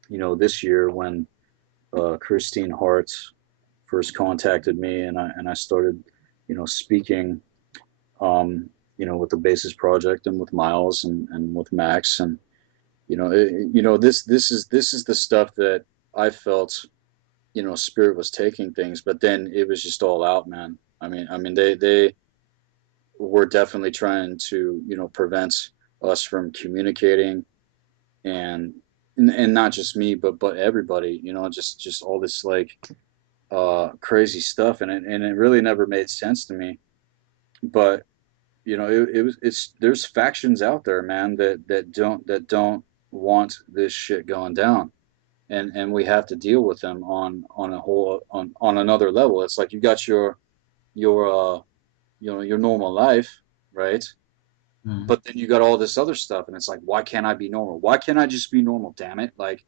this year when Christine Hart first contacted me, and I started speaking with the Basis Project, and with Miles, and with Max, and this is the stuff that I felt, Spirit was taking things, but then it was just all out, man. I mean, they were definitely trying to, prevent us from communicating, and and not just me, but everybody, just all this like crazy stuff, and it really never made sense to me. But it's there's factions out there, man, that don't want this shit going down, and we have to deal with them on a whole on another level. It's like you got your your normal life, right? Mm. But then you got all this other stuff, and it's like, why can't I be normal? Why can't I just be normal? Damn it! Like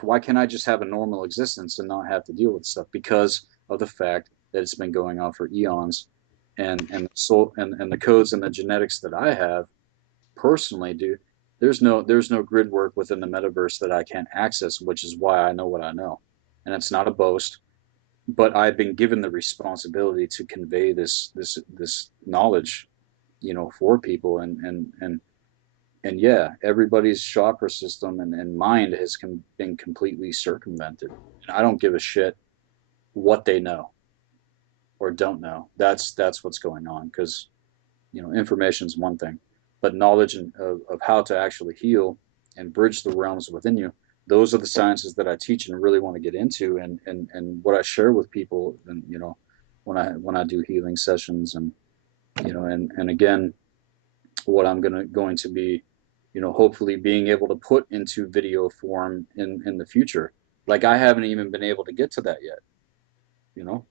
why can't I just have a normal existence and not have to deal with stuff, because of the fact that it's been going on for eons, and the codes and the genetics that I have personally, do. There's no grid work within the metaverse that I can't access, which is why I know what I know, and it's not a boast. But I've been given the responsibility to convey this knowledge, for people, and yeah, everybody's chakra system and mind has been completely circumvented. And I don't give a shit what they know or don't know. That's what's going on, because information is one thing, but knowledge of how to actually heal and bridge the realms within you, those are the sciences that I teach and really want to get into, and what I share with people, and when I do healing sessions, and again, what I'm going to be, hopefully being able to put into video form in the future. Like, I haven't even been able to get to that yet, you know,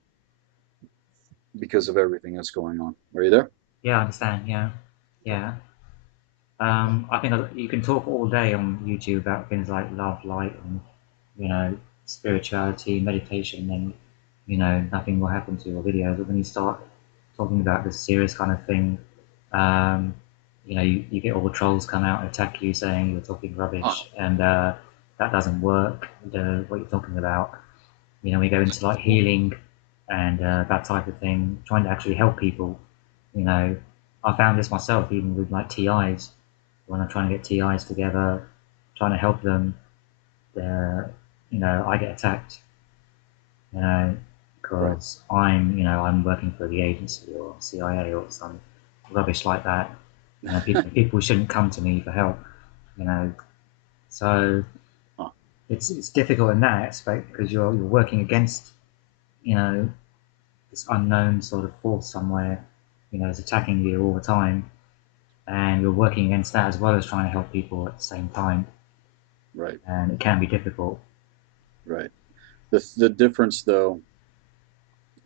because of everything that's going on. Are you there? Yeah, I understand. Yeah, yeah. I think you can talk all day on YouTube about things like love, light, and spirituality, meditation, and nothing will happen to your videos. But when you start talking about this serious kind of thing, um, you get all the trolls come out and attack you, saying you're talking Oh, rubbish, and that doesn't work. What you're talking about. We go into like healing and that type of thing, trying to actually help people. You know, I found this myself, even with like TIs, when I'm trying to get TIs together, trying to help them. I get attacked. You know, right. because I'm working for the agency or CIA or some rubbish like that. People shouldn't come to me for help. You know, so Oh, it's difficult in that aspect because you're working against you know this unknown sort of force somewhere, is attacking you all the time. and you're working against that as well as trying to help people at the same time, Right. and it can be difficult. Right. The difference though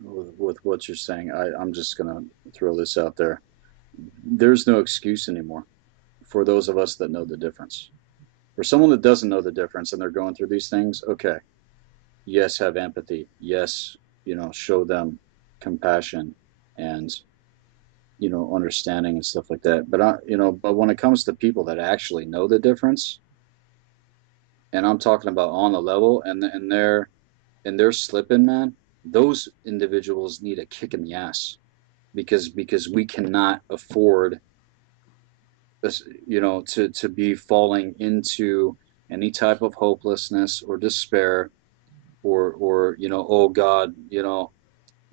with what you're saying, I'm just gonna throw this out there. There's no excuse anymore for those of us that know the difference. For someone that doesn't know the difference and they're going through these things, okay, yes, have empathy. Yes, show them compassion and understanding and stuff like that. But when it comes to people that actually know the difference, and I'm talking about on the level, and they're slipping, man, those individuals need a kick in the ass because we cannot afford this, to be falling into any type of hopelessness or despair or oh God,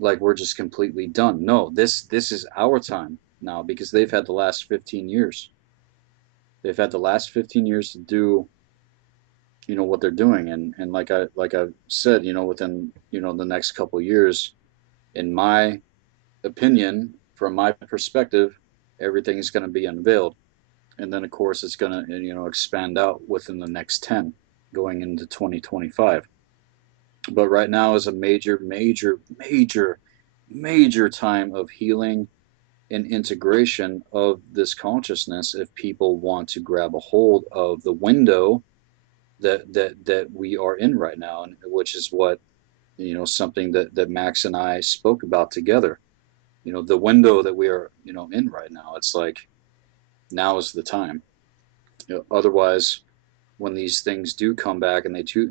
like we're just completely done. No, this is our time now because they've had the last 15 years. They've had the last 15 years to do what they're doing, and like I said, within the next couple of years, in my opinion, from my perspective, everything is going to be unveiled, and then of course it's going to expand out within the next 10 going into 2025. But right now is a major major major major time of healing and integration of this consciousness if people want to grab a hold of the window that we are in right now, and which is what something that Max and I spoke about together. The window that we are in right now. It's like now is the time. Otherwise, when these things do come back and they do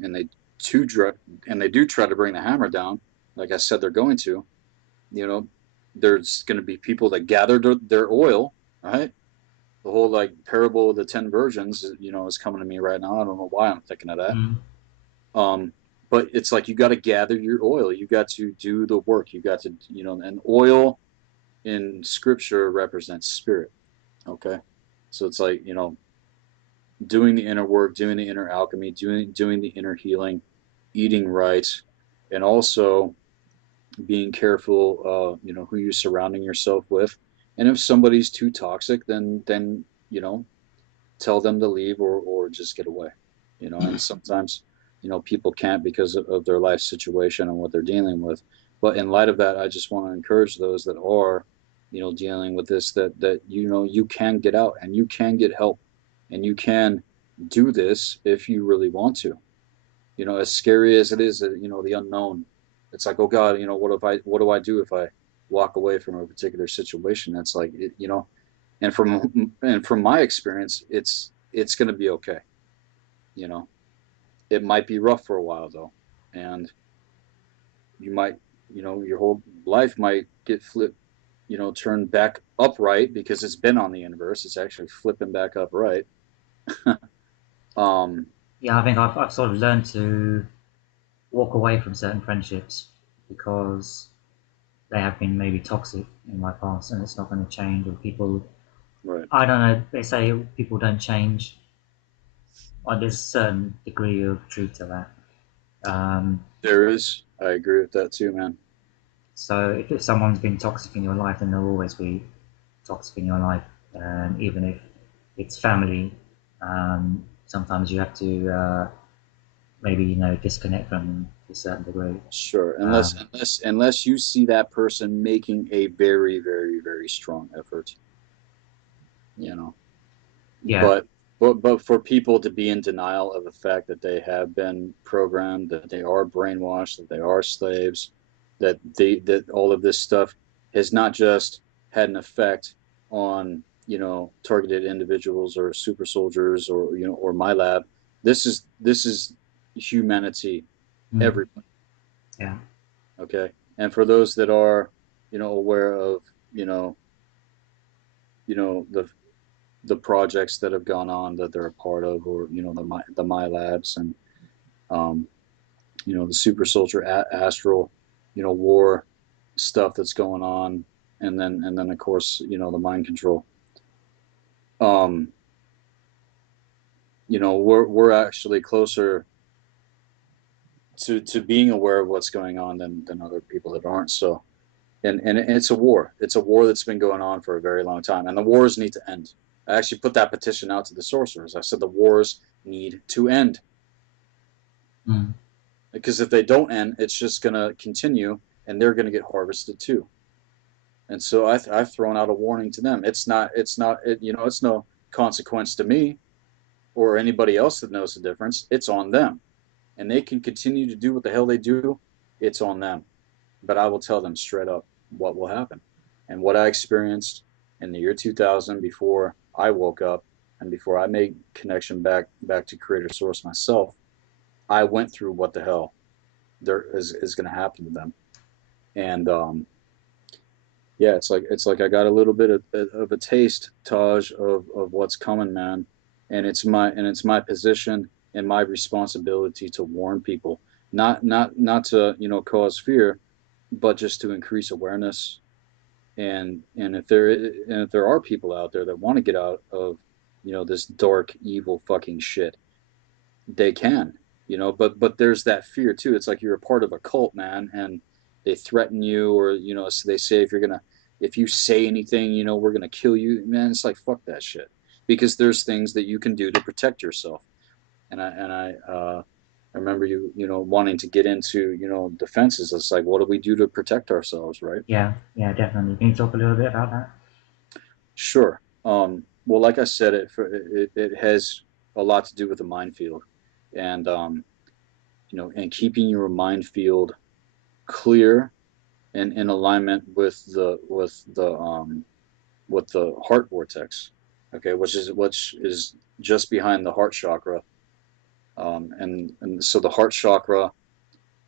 try to bring the hammer down, like I said, they're going to. You know, there's going to be people that gathered their oil, right? The whole like parable of the 10 virgins, is coming to me right now. I don't know why I'm thinking of that. Mm. Um, but it's like you got to gather your oil. You got to do the work. You got to, and oil in scripture represents spirit. Okay. So it's like, doing the inner work, doing the inner alchemy, doing the inner healing, eating right, and also being careful, who you're surrounding yourself with. And if somebody's too toxic, then tell them to leave or just get away. And sometimes people can't because of their life situation and what they're dealing with. But in light of that, I just want to encourage those that are dealing with this that you can get out and you can get help and you can do this if you really want to. As scary as it is, the unknown. It's like, oh God, what do I do if I walk away from a particular situation? That's like and from my experience, it's going to be okay. you know it might be rough for a while though, and you might, your whole life might get flipped, turned back upright because it's been on the inverse. It's actually flipping back upright. um Yeah, I think I've sort of learned to walk away from certain friendships because they have been maybe toxic in my past and it's not going to change. Or people, right. I don't know, they say people don't change. Well, there's a certain degree of truth to that. There is, I agree with that too, man. So if someone's been toxic in your life, then they'll always be toxic in your life. And even if it's family, sometimes you have to maybe disconnect from them to a certain degree. Sure, unless Um, unless you see that person making a very very very strong effort, you know yeah, but but for people to be in denial of the fact that they have been programmed, that they are brainwashed, that they are slaves, that all of this stuff has not just had an effect on targeted individuals or super soldiers or or my lab. This is humanity, mm, everybody. yeah, Okay, and for those that are aware of you know the projects that have gone on that they're a part of, or the my labs, and um, the super soldier astral war stuff that's going on, and then of course the mind control. um we're actually closer to being aware of what's going on than other people that aren't. So, and it's a war that's been going on for a very long time, and the wars need to end. I actually put that petition out to the sorcerers. I said the wars need to end. Mm. Because if they don't end, it's just going to continue and they're going to get harvested too. And so I've thrown out a warning to them. It's no consequence to me or anybody else that knows the difference. It's on them. And they can continue to do what the hell they do. It's on them. But I will tell them straight up what will happen. And what I experienced in the year 2000 before I woke up and before I made connection back to creator source myself, I went through what the hell there is going to happen to them. And yeah, it's like I got a little bit of a taste, Taj, of what's coming, man. And it's my position and my responsibility to warn people, not to cause fear, but just to increase awareness. And if there are people out there that want to get out of this dark evil fucking shit, they can, but there's that fear too. It's like you're a part of a cult, man, and they threaten you, or so they say, if you say anything, we're gonna kill you, man. It's like, fuck that shit, because there's things that you can do to protect yourself. And I remember wanting to get into defenses. It's like, what do we do to protect ourselves, right? Yeah, yeah, definitely. Can you talk a little bit about that? Sure. Well, like I said, it has a lot to do with the Mindfield, and and keeping your mind field clear and in alignment with the heart vortex, okay, which is just behind the heart chakra, and so the heart chakra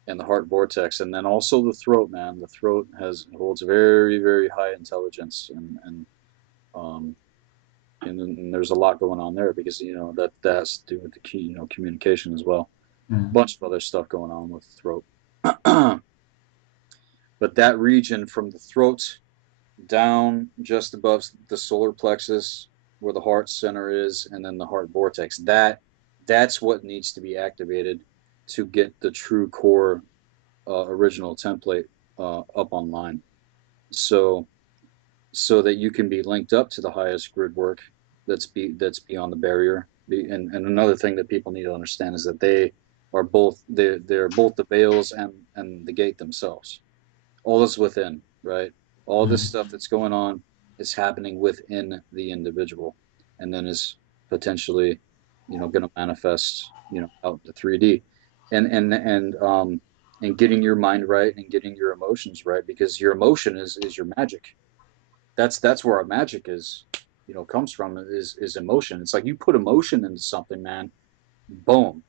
and the heart vortex, and then also the throat, man. The throat holds very, very high intelligence, um, and there's a lot going on there, because that has to do with the key, communication as well. A Mm. bunch of other stuff going on with the throat. But that region from the throat down just above the solar plexus, where the heart center is, and then the heart vortex, that's what needs to be activated to get the true core original template up online, so that you can be linked up to the highest grid work that's beyond the barrier. And another thing that people need to understand is that they're both the veils and the gate themselves. All is within, right? All this Mm. stuff that's going on is happening within the individual, and then is potentially, going to manifest, out to 3D, and getting your mind right and getting your emotions right, because your emotion is your magic. That's where our magic comes from, is emotion. It's like you put emotion into something, man. Boom.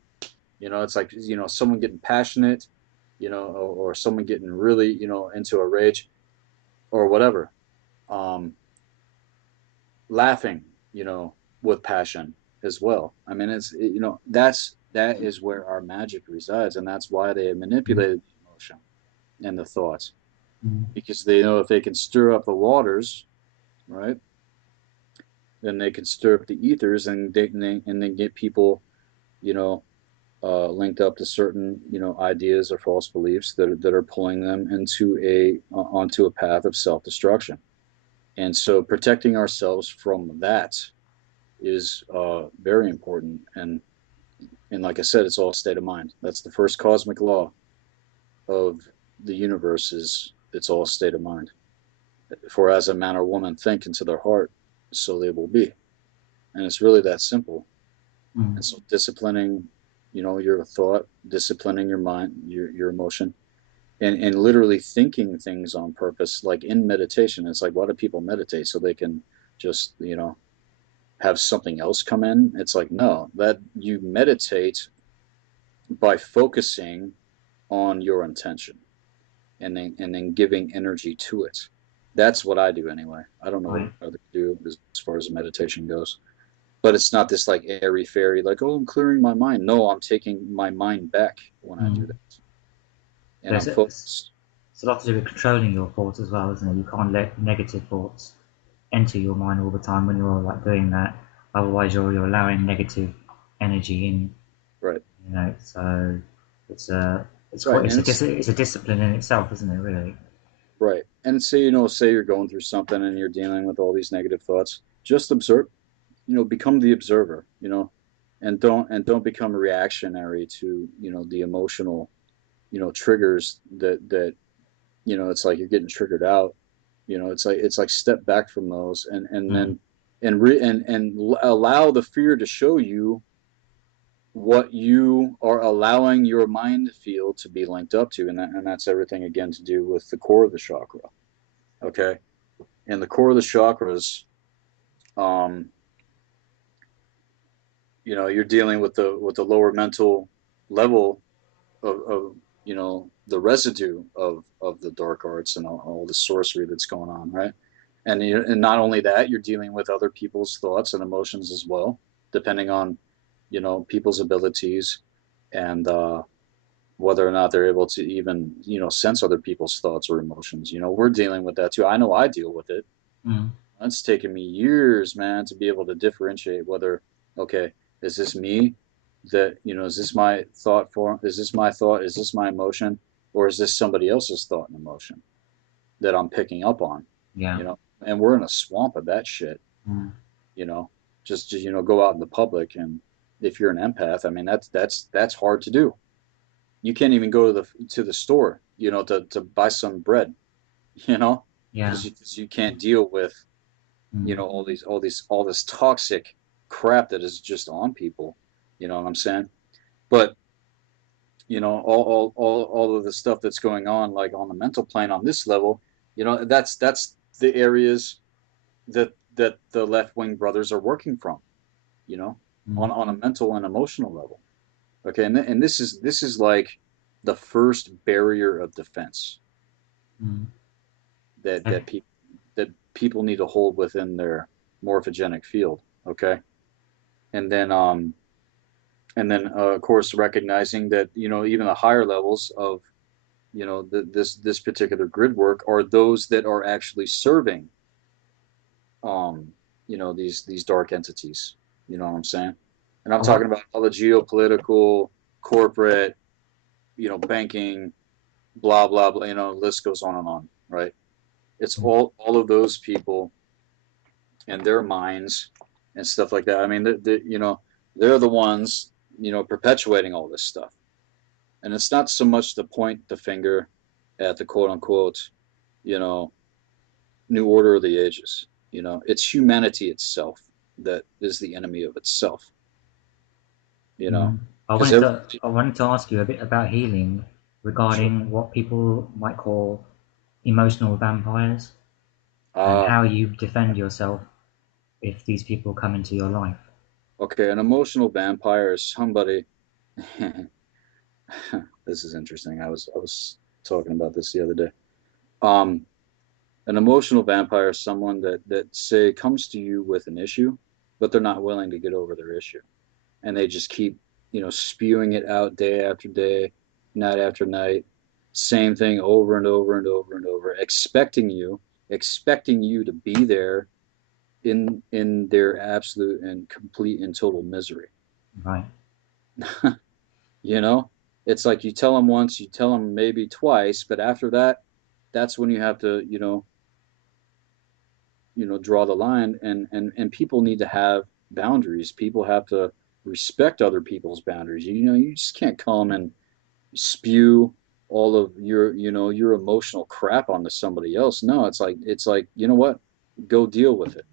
It's like someone getting passionate, or someone getting really into a rage or whatever. Um, Laughing, with passion as well. I mean, that is where our magic resides, and that's why they Mm. manipulated the emotion and the thoughts, Mm. because they know if they can stir up the waters, right, then they can stir up the ethers, and then get people, you know, linked up to certain, ideas or false beliefs that are pulling them onto a path of self destruction. And so, protecting ourselves from that is very important. And like I said, it's all state of mind. That's the first cosmic law of the universe. Is it's all state of mind. For as a man or woman think into their heart, so they will be. And it's really that simple. Mm. And so, disciplining, your thought, disciplining your mind, your emotion, and literally thinking things on purpose, like in meditation. It's like, why do people meditate? So they can just, have something else come in? It's like, no, that you meditate by focusing on your intention, and then giving energy to it. That's what I do anyway. I don't know what Right. others do as far as meditation goes. But it's not this like airy fairy, like, oh, I'm clearing my mind. No, I'm taking my mind back when I do Mm. that. So And I'm focused. it's a lot to do with controlling your thoughts as well, isn't it? You can't let negative thoughts enter your mind all the time when you're like doing that. Otherwise, you're allowing negative energy in. Right. So it's Right. quite And it's a discipline in itself, isn't it? Really. right. And say, say you're going through something and you're dealing with all these negative thoughts, just observe. become the observer, and don't become reactionary to, the emotional, triggers that it's like you're getting triggered out. It's like step back from those, and Mm. then allow the fear to show you what you are allowing your mind field to be linked up to, and that's everything again to do with the core of the chakra. Okay, and the core of the chakras, um, you're dealing with the lower mental level of the residue of the dark arts and all the sorcery that's going on, right? And not only that, you're dealing with other people's thoughts and emotions as well, depending on people's abilities, and whether or not they're able to even sense other people's thoughts or emotions. We're dealing with that too. I know I deal with it. Mm. It's taken me years, man, to be able to differentiate whether, okay, is this me? Is this my thought form? Is this my thought? Is this my emotion? Or is this somebody else's thought and emotion that I'm picking up on? Yeah. And we're in a swamp of that shit, Mm. you know, just go out in the public. And if you're an empath, I mean, that's hard to do. You can't even go to the store, to buy some bread, you know, Yeah. because you can't deal with Mm. all this toxic crap that is just on people. You know what I'm saying? But all of the stuff that's going on, like on the mental plane on this level, that's the areas that the left wing brothers are working from. You know, Mm. on a mental and emotional level. Okay, and this is like the first barrier of defense Mm. that Eh, that people that people need to hold within their morphogenic field. Okay, and then of course recognizing that even the higher levels of this particular grid work are those that are actually serving um these dark entities. You know what I'm saying? And I'm I want. talking about all the geopolitical, corporate, banking, blah blah blah. The list goes on and on, right? It's Mm. all of those people and their minds and stuff like that. I mean, they're the ones perpetuating all this stuff. And it's not so much to point the finger at the quote unquote, you know, new order of the ages. It's humanity itself that is the enemy of itself, you know, Mm. because every, I wanted to ask you a bit about healing sure. regarding what people might call emotional vampires and Uh, how you defend yourself if these people come into your life. okay. An emotional vampire is somebody, this is interesting. I was talking about this the other day. Um, an emotional vampire is someone that say comes to you with an issue, but they're not willing to get over their issue, and they just keep spewing it out day after day, night after night, same thing over and over and over and over, expecting you to be there in their absolute and complete and total misery. Right. you know it's like you tell them once, you tell them maybe twice, but after that, that's when you have to draw the line, and people need to have boundaries. People have to respect other people's boundaries. You just can't come and spew all of your emotional crap onto somebody else. No, it's like, you know what, go deal with it.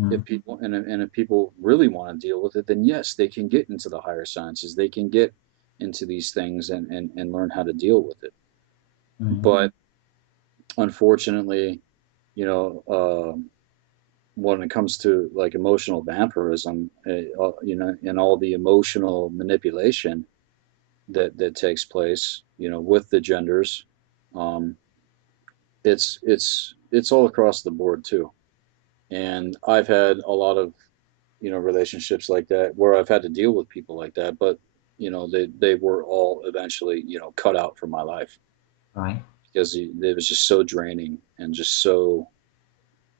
Mm. If people really want to deal with it, then yes, they can get into the higher sciences, they can get into these things and learn how to deal with it. Mm. But unfortunately, you know uh, when it comes to like emotional vampirism, and all the emotional manipulation that takes place, with the genders, um, it's all across the board too. And I've had a lot of relationships like that where I've had to deal with people like that, but they were all eventually cut out from my life Right. because it was just so draining and just so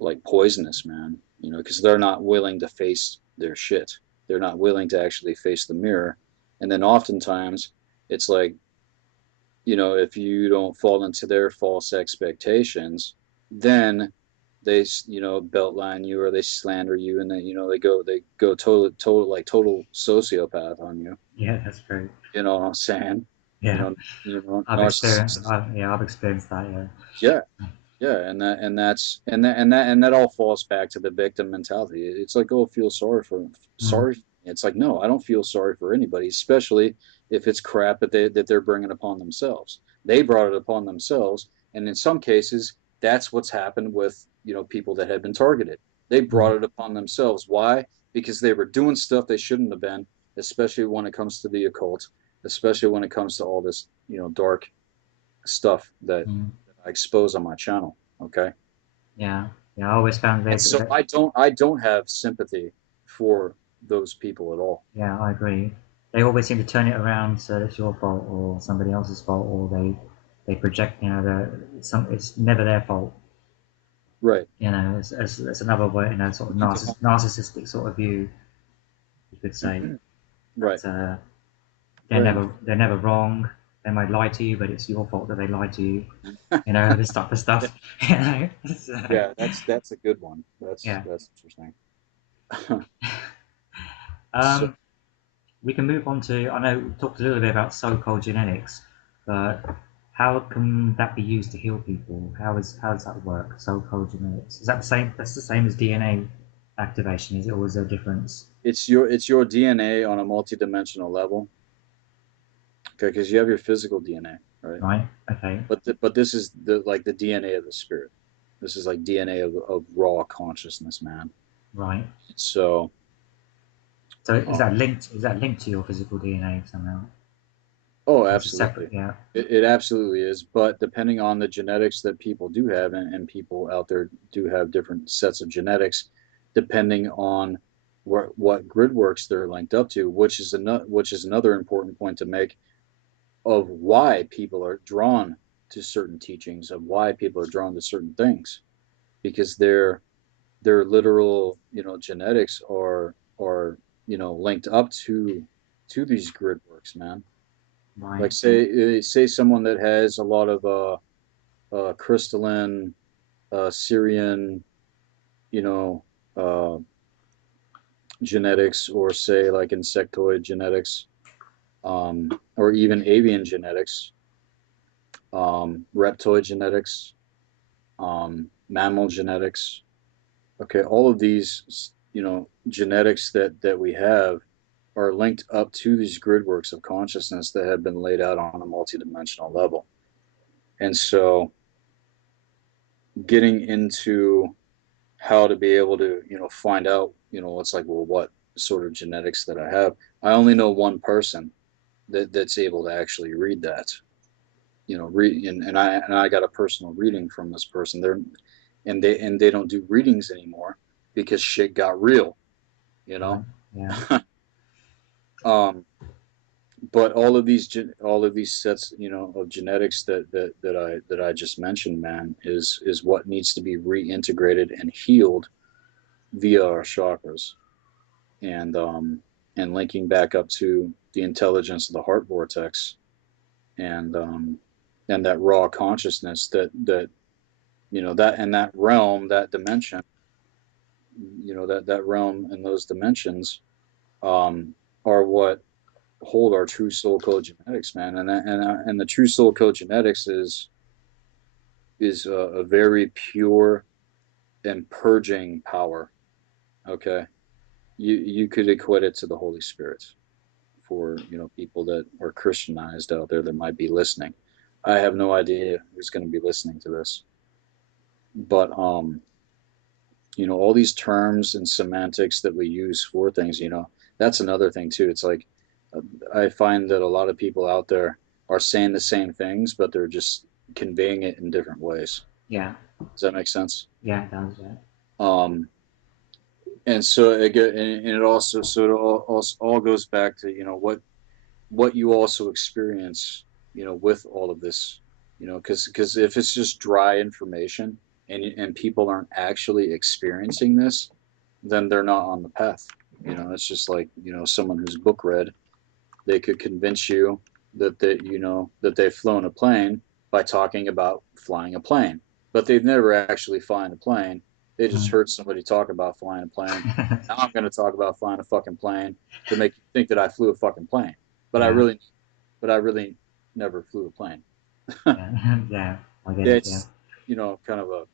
like poisonous, man. Because they're not willing to face their shit. They're not willing to actually face the mirror. And then oftentimes it's like, if you don't fall into their false expectations, then they belt line you or they slander you, and then they go total sociopath on you. Yeah, that's true. You know what I'm saying? You Yeah, know, I've narcissist. yeah, I've experienced that. Yeah. Yeah, yeah, and that all falls back to the victim mentality. It's like, oh, feel Mm, sorry. It's like, no, I don't feel sorry for anybody, especially if it's crap that they're bringing upon themselves. They brought it upon themselves, and in some cases, that's what's happened with people that had been targeted. They mm, brought it upon themselves. Why? Because they were doing stuff they shouldn't have been, especially when it comes to the occult, especially when it comes to all this dark stuff mm. that I expose on my channel. Okay. Yeah, yeah. I always found And so I don't have sympathy for those people at all. yeah, I agree. They always seem to turn it around so it's your fault or somebody else's fault, or they project, it's never their fault. Right. It's another way, sort of narcissistic sort of view, you could say. Right. That they're Right. never wrong. They might lie to you, but it's your fault that they lied to you. This type of Yeah. stuff. So, Yeah. That's a good one. That's yeah. that's interesting. So Um, we can move on to. I know we talked a little bit about so-called genetics, but how can that be used to heal people? How does that work? So-called genetics, is that the same? That's the same as DNA activation, is it? Or is there a difference? it's your DNA on a multidimensional level. Okay, because you have your physical DNA, right? Right. Okay. But this is the DNA of the spirit. This is like DNA of raw consciousness, man. Right. So So um, is that linked to your physical DNA somehow? oh, Or is it separate? absolutely. Yeah. It absolutely is. But depending on the genetics that people do have, and people out there do have different sets of genetics, depending on what grid works they're linked up to, which is another important point to make of why people are drawn to certain teachings, of why people are drawn to certain things, because their literal genetics are linked up to these grid works, man. Right. Like say someone that has a lot of crystalline Syrian, you know, uh, genetics, or say like insectoid genetics, or even avian genetics, reptoid genetics, mammal genetics. Okay, all of these, genetics that we have are linked up to these grid works of consciousness that have been laid out on a multidimensional level. And so getting into how to be able to find out it's like, well, what sort of genetics that I have. I only know one person that's able to actually read that, read, and I got a personal reading from this person there, and they don't do readings anymore because shit got real, you Right. know. Yeah. um but all of these sets of genetics that I just mentioned, man, is what needs to be reintegrated and healed via our chakras, and linking back up to the intelligence of the heart vortex, and that raw consciousness that realm, that dimension, that realm and those dimensions, are what hold our true soul code genetics, man. And the true soul code genetics is a very pure and purging power. Okay, you could equate it to the Holy Spirit for people that are Christianized out there that might be listening. I have no idea who's going to be listening to this, but all these terms and semantics that we use for things, that's another thing too. It's like, I find that a lot of people out there are saying the same things, but they're just conveying it in different ways. Yeah. Does that make sense? Yeah. It does. Yeah. Um, and so it also, so it all goes back to what you also experience, with all of this, because if it's just dry information, and people aren't actually experiencing this, then they're not on the path. It's just like someone who's book read. They could convince you that they've flown a plane by talking about flying a plane, but they've never actually flown a plane, They just Mm. heard somebody talk about flying a plane. Now I'm going to talk about flying a fucking plane to make you think that I flew a fucking plane. But I Yeah, really, but I really never flew a plane. yeah, yeah. I get it. Yeah. It's, kind of a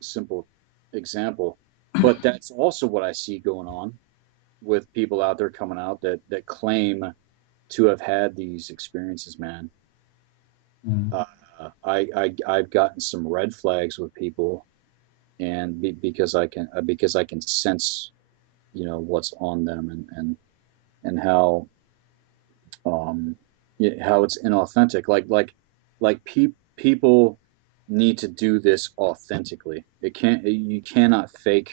simple example, but that's also what I see going on with people out there coming out that claim to have had these experiences, man. Mm. Uh, I've gotten some red flags with people, and because I can sense what's on them, and um how it's inauthentic. People need to do this authentically. You cannot fake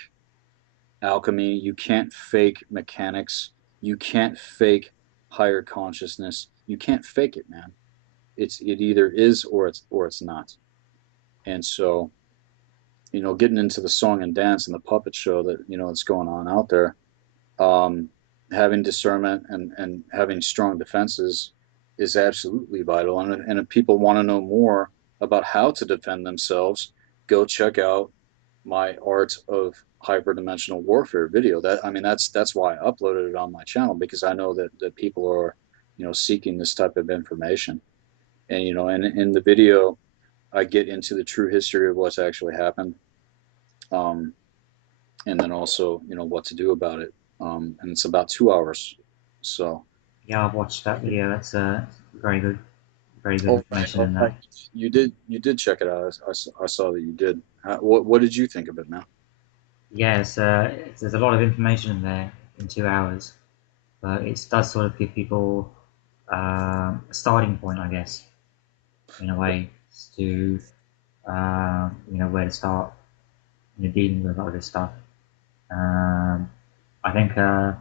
alchemy. You can't fake mechanics. You can't fake higher consciousness. You can't fake it, man. It either is or it's not. And so, getting into the song and dance and the puppet show that that's going on out there, um, having discernment and having strong defenses is absolutely vital. And if people want to know more about how to defend themselves, go check out my Art of Hyperdimensional Warfare video. That's why I uploaded it on my channel, because I know that people are seeking this type of information. And and in the video I get into the true history of what's actually happened, um, and then also what to do about it. And it's about 2 hours. So, Yeah, I've watched that video. That's very good. Very good all right, information all in right, that. you did check it out. I saw that you did. What did you think of it, man? Yes, there's a lot of information in there in 2 hours, but it does sort of give people a starting point, I guess, in a way, to where to start dealing with a lot of this stuff. Um, I think there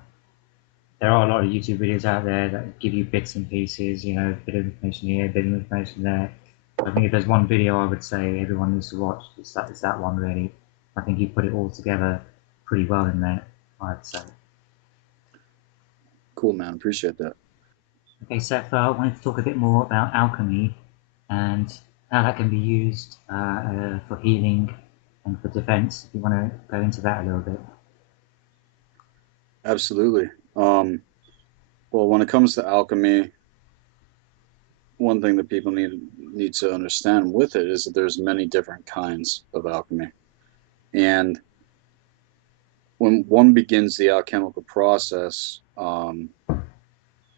are a lot of YouTube videos out there that give you bits and pieces, a bit of information here, a bit of information there. I think if there's one video I would say everyone needs to watch, it's that one really. I think you put it all together pretty well in there, I'd say. Cool, man. Appreciate that. Okay, Seth, I wanted to talk a bit more about alchemy and how that can be used for healing and for defense. If you want to go into that a little bit. Absolutely. Well, when it comes to alchemy, one thing that people need to understand with it is that there's many different kinds of alchemy. And when one begins the alchemical process,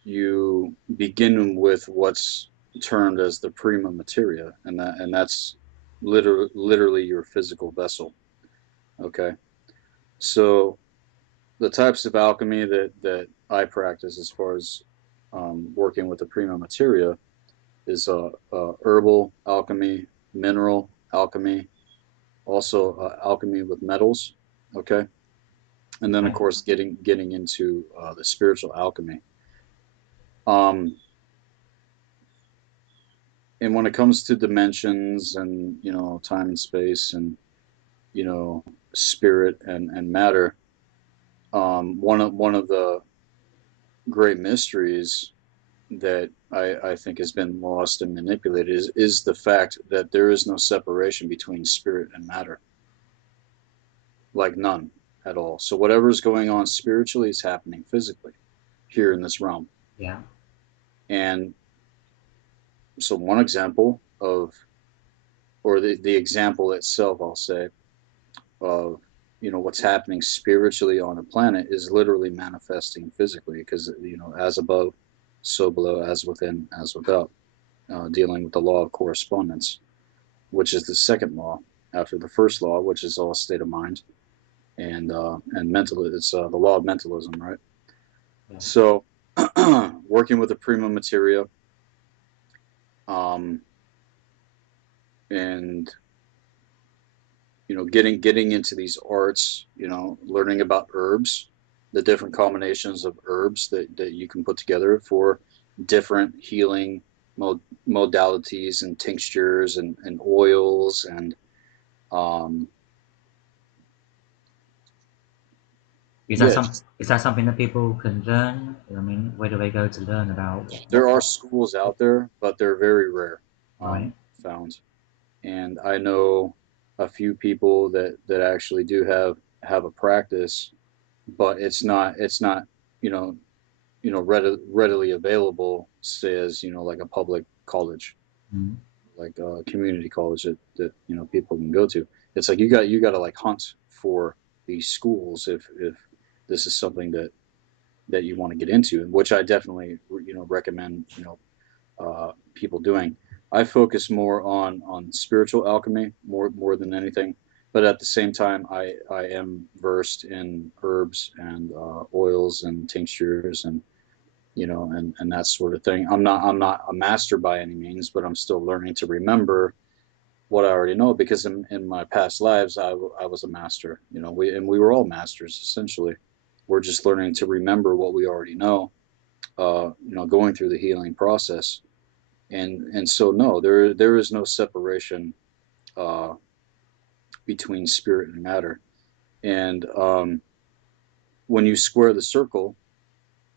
you begin with what's termed as the prima materia, and that's literally your physical vessel. Okay, so the types of alchemy that I practice, as far as working with the prima materia, is herbal alchemy, mineral alchemy, also alchemy with metals. Okay, and then of Okay. course getting into the spiritual alchemy. Um, and when it comes to dimensions and time and space and you know spirit and matter, one of the great mysteries that I think has been lost and manipulated is the fact that there is no separation between spirit and matter, like none at all. So whatever is going on spiritually is happening physically here in this realm. Yeah. And so one example of, or the example itself, I'll say, of what's happening spiritually on a planet is literally manifesting physically, because as above, so below, as within, as without, dealing with the law of correspondence, which is the second law after the first law, which is all state of mind and mental. It's the law of mentalism, right? Yeah. So, working with the prima materia, um, and getting into these arts, learning about herbs, the different combinations of herbs that you can put together for different healing modalities and tinctures and oils and um, yeah, Is that something that people can learn? I mean, where do they go to learn about there are schools out there, but they're very rare, right? found. And I know. a few people that actually do have a practice, but it's not you know readily available, say as like a public college, Mm. like a community college that people can go to. It's like you got to like hunt for these schools if this is something that you want to get into, which I definitely recommend people doing. I focus more on spiritual alchemy more than anything, but at the same time, I am versed in herbs and oils and tinctures and and that sort of thing. I'm not a master by any means, but I'm still learning to remember what I already know because in my past lives I was a master. We were all masters essentially. We're just learning to remember what we already know. Going through the healing process, and so no, there is no separation uh, between spirit and matter. And when you square the circle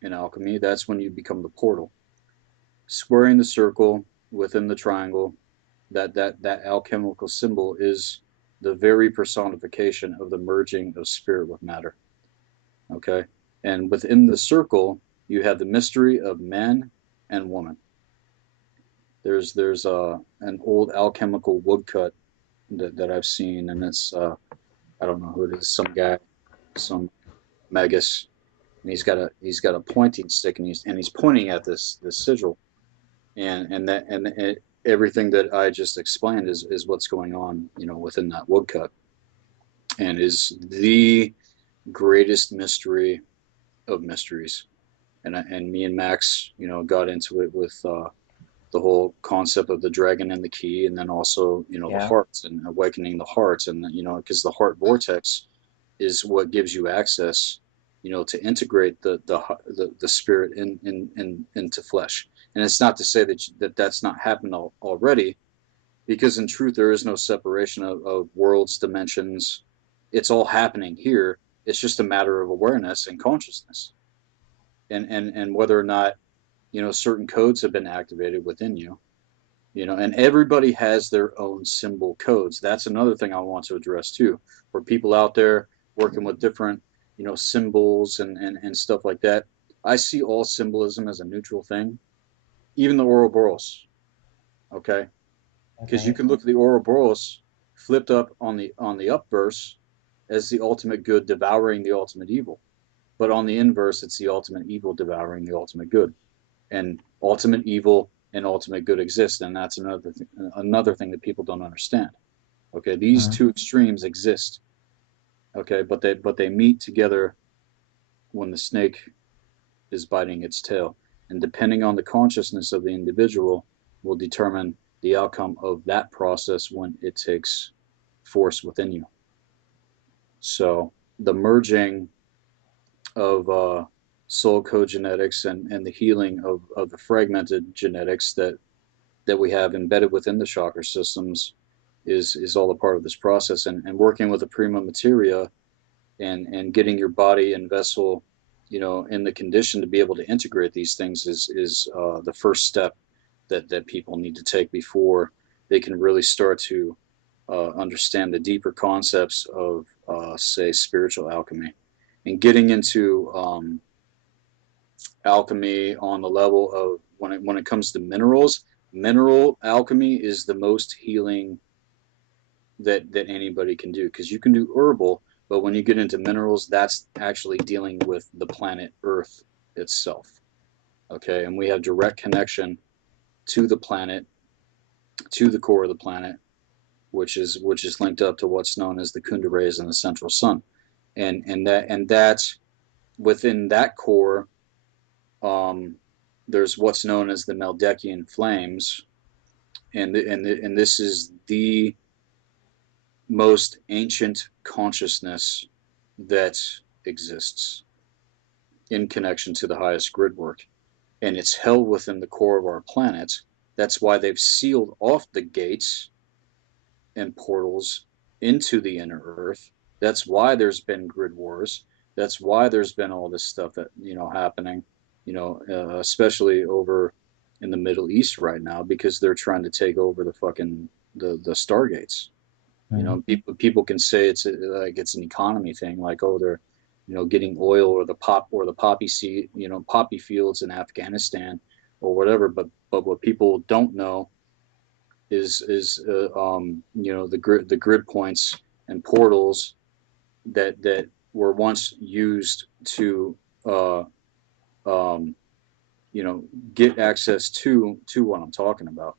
in alchemy, that's when you become the portal. Squaring the circle within the triangle, that alchemical symbol is the very personification of the merging of spirit with matter. Okay, and within the circle, you have the mystery of man and woman. There's an old alchemical woodcut that I've seen, and it's I don't know who it is, some guy, some magus, and he's got a pointing stick, and he's pointing at this sigil, and everything that I just explained is what's going on, within that woodcut, and is the greatest mystery of mysteries. And me and Max, got into it with the whole concept of the dragon and the key, and then also the Yeah. hearts and awakening the hearts, and because the heart vortex is what gives you access to integrate the spirit into flesh. And it's not to say that's not happened already, because in truth there is no separation of worlds, dimensions. It's all happening here. It's just a matter of awareness and consciousness, and whether or not certain codes have been activated within you. And everybody has their own symbol codes. That's another thing I want to address too, for people out there working with different symbols and stuff like that. I see all symbolism as a neutral thing, even the Ouroboros. Okay, because you Okay. can look at the Ouroboros flipped up on the upverse as the ultimate good devouring the ultimate evil, but on the inverse it's the ultimate evil devouring the ultimate good, and ultimate evil and ultimate good exist, and that's another thing that people don't understand. Okay, these Mm. two extremes exist. Okay, but they meet together when the snake is biting its tail, and depending on the consciousness of the individual will determine the outcome of that process when it takes force within you. So the merging of soul code genetics and the healing of the fragmented genetics that we have embedded within the chakra systems is all a part of this process, and working with the prima materia and getting your body and vessel in the condition to be able to integrate these things is the first step that people need to take before they can really start to understand the deeper concepts of say spiritual alchemy, and getting into alchemy on the level of when it comes to minerals. Mineral alchemy is the most healing that anybody can do, because you can do herbal, but when you get into minerals, that's actually dealing with the planet Earth itself. Okay, and we have direct connection to the planet, to the core of the planet, which is linked up to what's known as the Kunderays and the central sun, and that's within that core. Um, there's what's known as the Meldekian flames, and this is the most ancient consciousness that exists in connection to the highest grid work. And it's held within the core of our planet. That's why they've sealed off the gates and portals into the inner earth. That's why there's been grid wars. That's why there's been all this stuff that happening, especially over in the Middle East right now, because they're trying to take over the fucking the stargates. You Mm. know, people can say like it's an economy thing, like, oh, they're, you know, getting oil or the poppy seed, you know, poppy fields in Afghanistan or whatever. But what people don't know is you know, the grid points and portals that were once used to uh, um, you know, get access to what I'm talking about.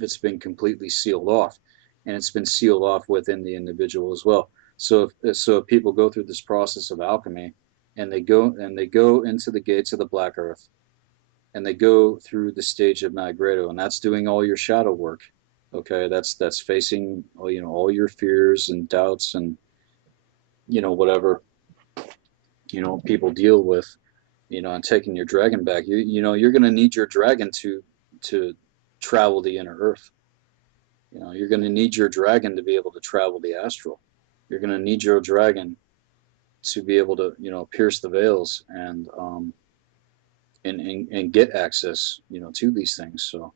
It's been completely sealed off, and it's been sealed off within the individual as well. So if people go through this process of alchemy, and they go into the gates of the black earth, and they go through the stage of Magredo, and that's doing all your shadow work. Okay, that's facing all, you know, all your fears and doubts and, you know, whatever, you know, people deal with, you know, and taking your dragon back. You know, you're going to need your dragon to travel the inner earth. You know, you're going to need your dragon to be able to travel the astral. You're going to need your dragon to be able to, you know, pierce the veils and get access, you know, to these things. So,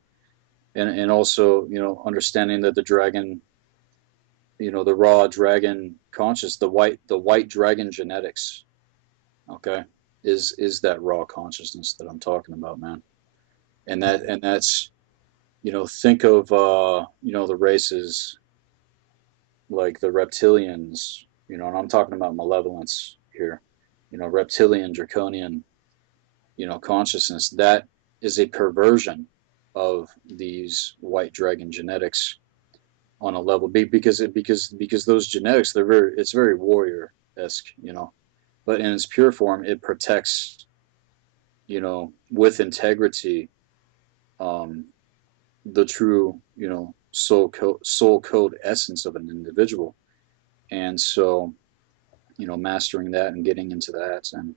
and also, you know, understanding that the dragon, you know, the raw dragon conscious, the white dragon genetics, okay, is that raw consciousness that I'm talking about, man. And that's, you know, think of you know, the races like the reptilians, you know, and I'm talking about malevolence here, you know, reptilian, draconian, you know, consciousness. That is a perversion of these white dragon genetics on a level because those genetics, it's very warrior esque, you know, but in its pure form, it protects, you know, with integrity, um, the true, you know, soul code essence of an individual. And so, you know, mastering that and getting into that and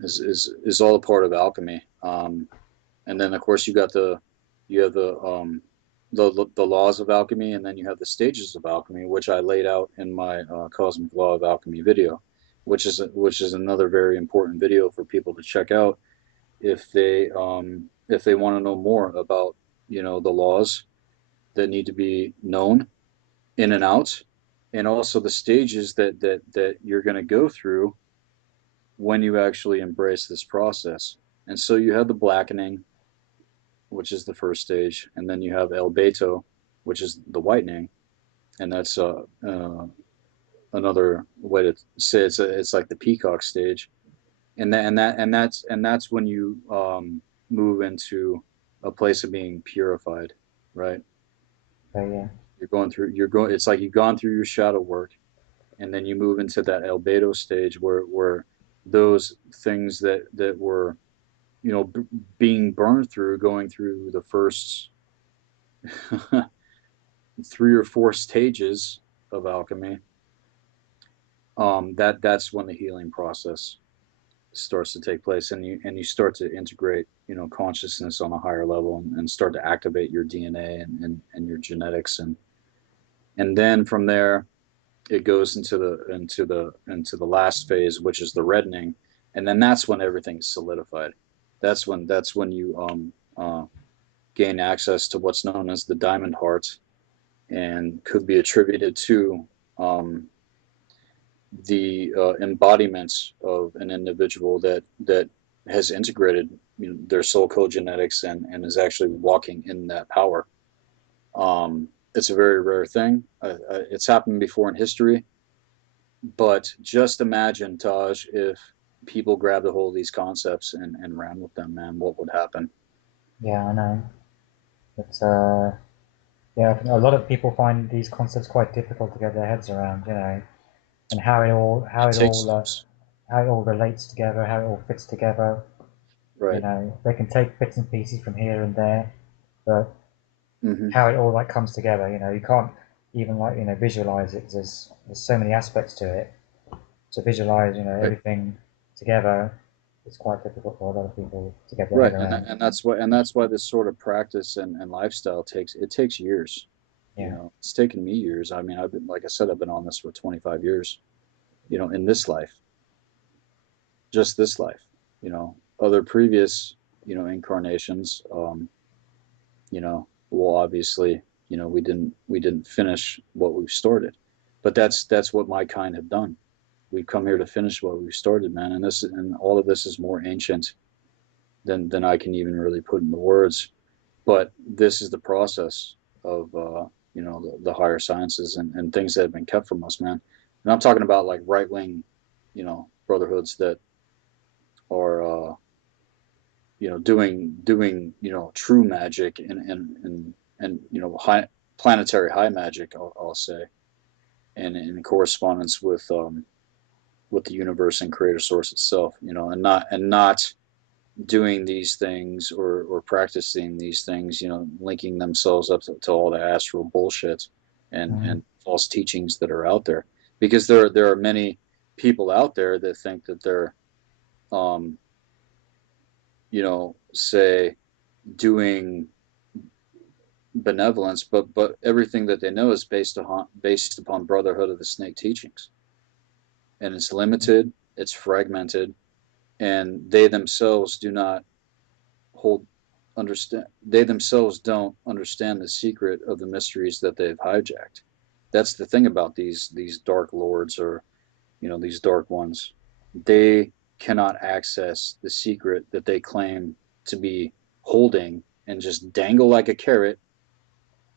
is all a part of alchemy. And then of course you have the laws of alchemy, and then you have the stages of alchemy, which I laid out in my Cosmic Law of Alchemy video, which is another very important video for people to check out if they want to know more about, you know, the laws that need to be known in and out, and also the stages that you're going to go through when you actually embrace this process. And so you have the blackening, which is the first stage, and then you have El Beto, which is the whitening, and that's another way to say it's like the peacock stage, and that's when you move into a place of being purified, right? So yeah, You're going. It's like you've gone through your shadow work, and then you move into that albedo stage where those things that were, you know, being burned through, going through the first 3 or 4 stages of alchemy, that's when the healing process starts to take place, and you start to integrate, you know, consciousness on a higher level, and start to activate your DNA and your genetics, and then from there it goes into the last phase, which is the reddening, and then that's when everything's solidified. That's when you gain access to what's known as the diamond heart, and could be attributed to um, the embodiments of an individual that has integrated, you know, their soul code genetics, and is actually walking in that power. It's a very rare thing. It's happened before in history. But just imagine, Taj, if people grabbed a hold of these concepts and ran with them, man, what would happen? yeah, I know. It's yeah, I think a lot of people find these concepts quite difficult to get their heads around, you know, and It takes years, how it all relates together, how it all fits together. You right? know, they can take bits and pieces from here and there, but Mm-hmm. how it all like comes together, you know, you can't even like, you know, visualize it. There's so many aspects to it. To visualize, you know, Right, everything together, it's quite difficult for a lot of people to get their head right, around. and that's why this sort of practice and lifestyle takes years. You Yeah, know, it's taken me years. I mean, I've been, like I said, I've been on this for 25 years. You know, in this life, just this life. You know, other previous, you know, incarnations. You know, will obviously we didn't finish what we've started. But that's what my kind have done. We've come here to finish what we've started, man. And all of this is more ancient than I can even really put into words. But this is the process of the higher sciences and things that have been kept from us, man. And I'm talking about like right wing, brotherhoods that are doing true magic and high planetary high magic, I'll say, and in correspondence with the universe and creator source itself, and not doing these things or practicing these things, linking themselves up to all the astral bullshit Mm. and false teachings that are out there, because there are many people out there that think that they're um say doing benevolence, but everything that they know is based upon brotherhood of the snake teachings, and it's limited, it's fragmented, and they themselves do not hold understand they themselves don't understand the secret of the mysteries that they've hijacked. That's the thing about these dark lords, or these dark ones. They cannot access the secret that they claim to be holding and just dangle like a carrot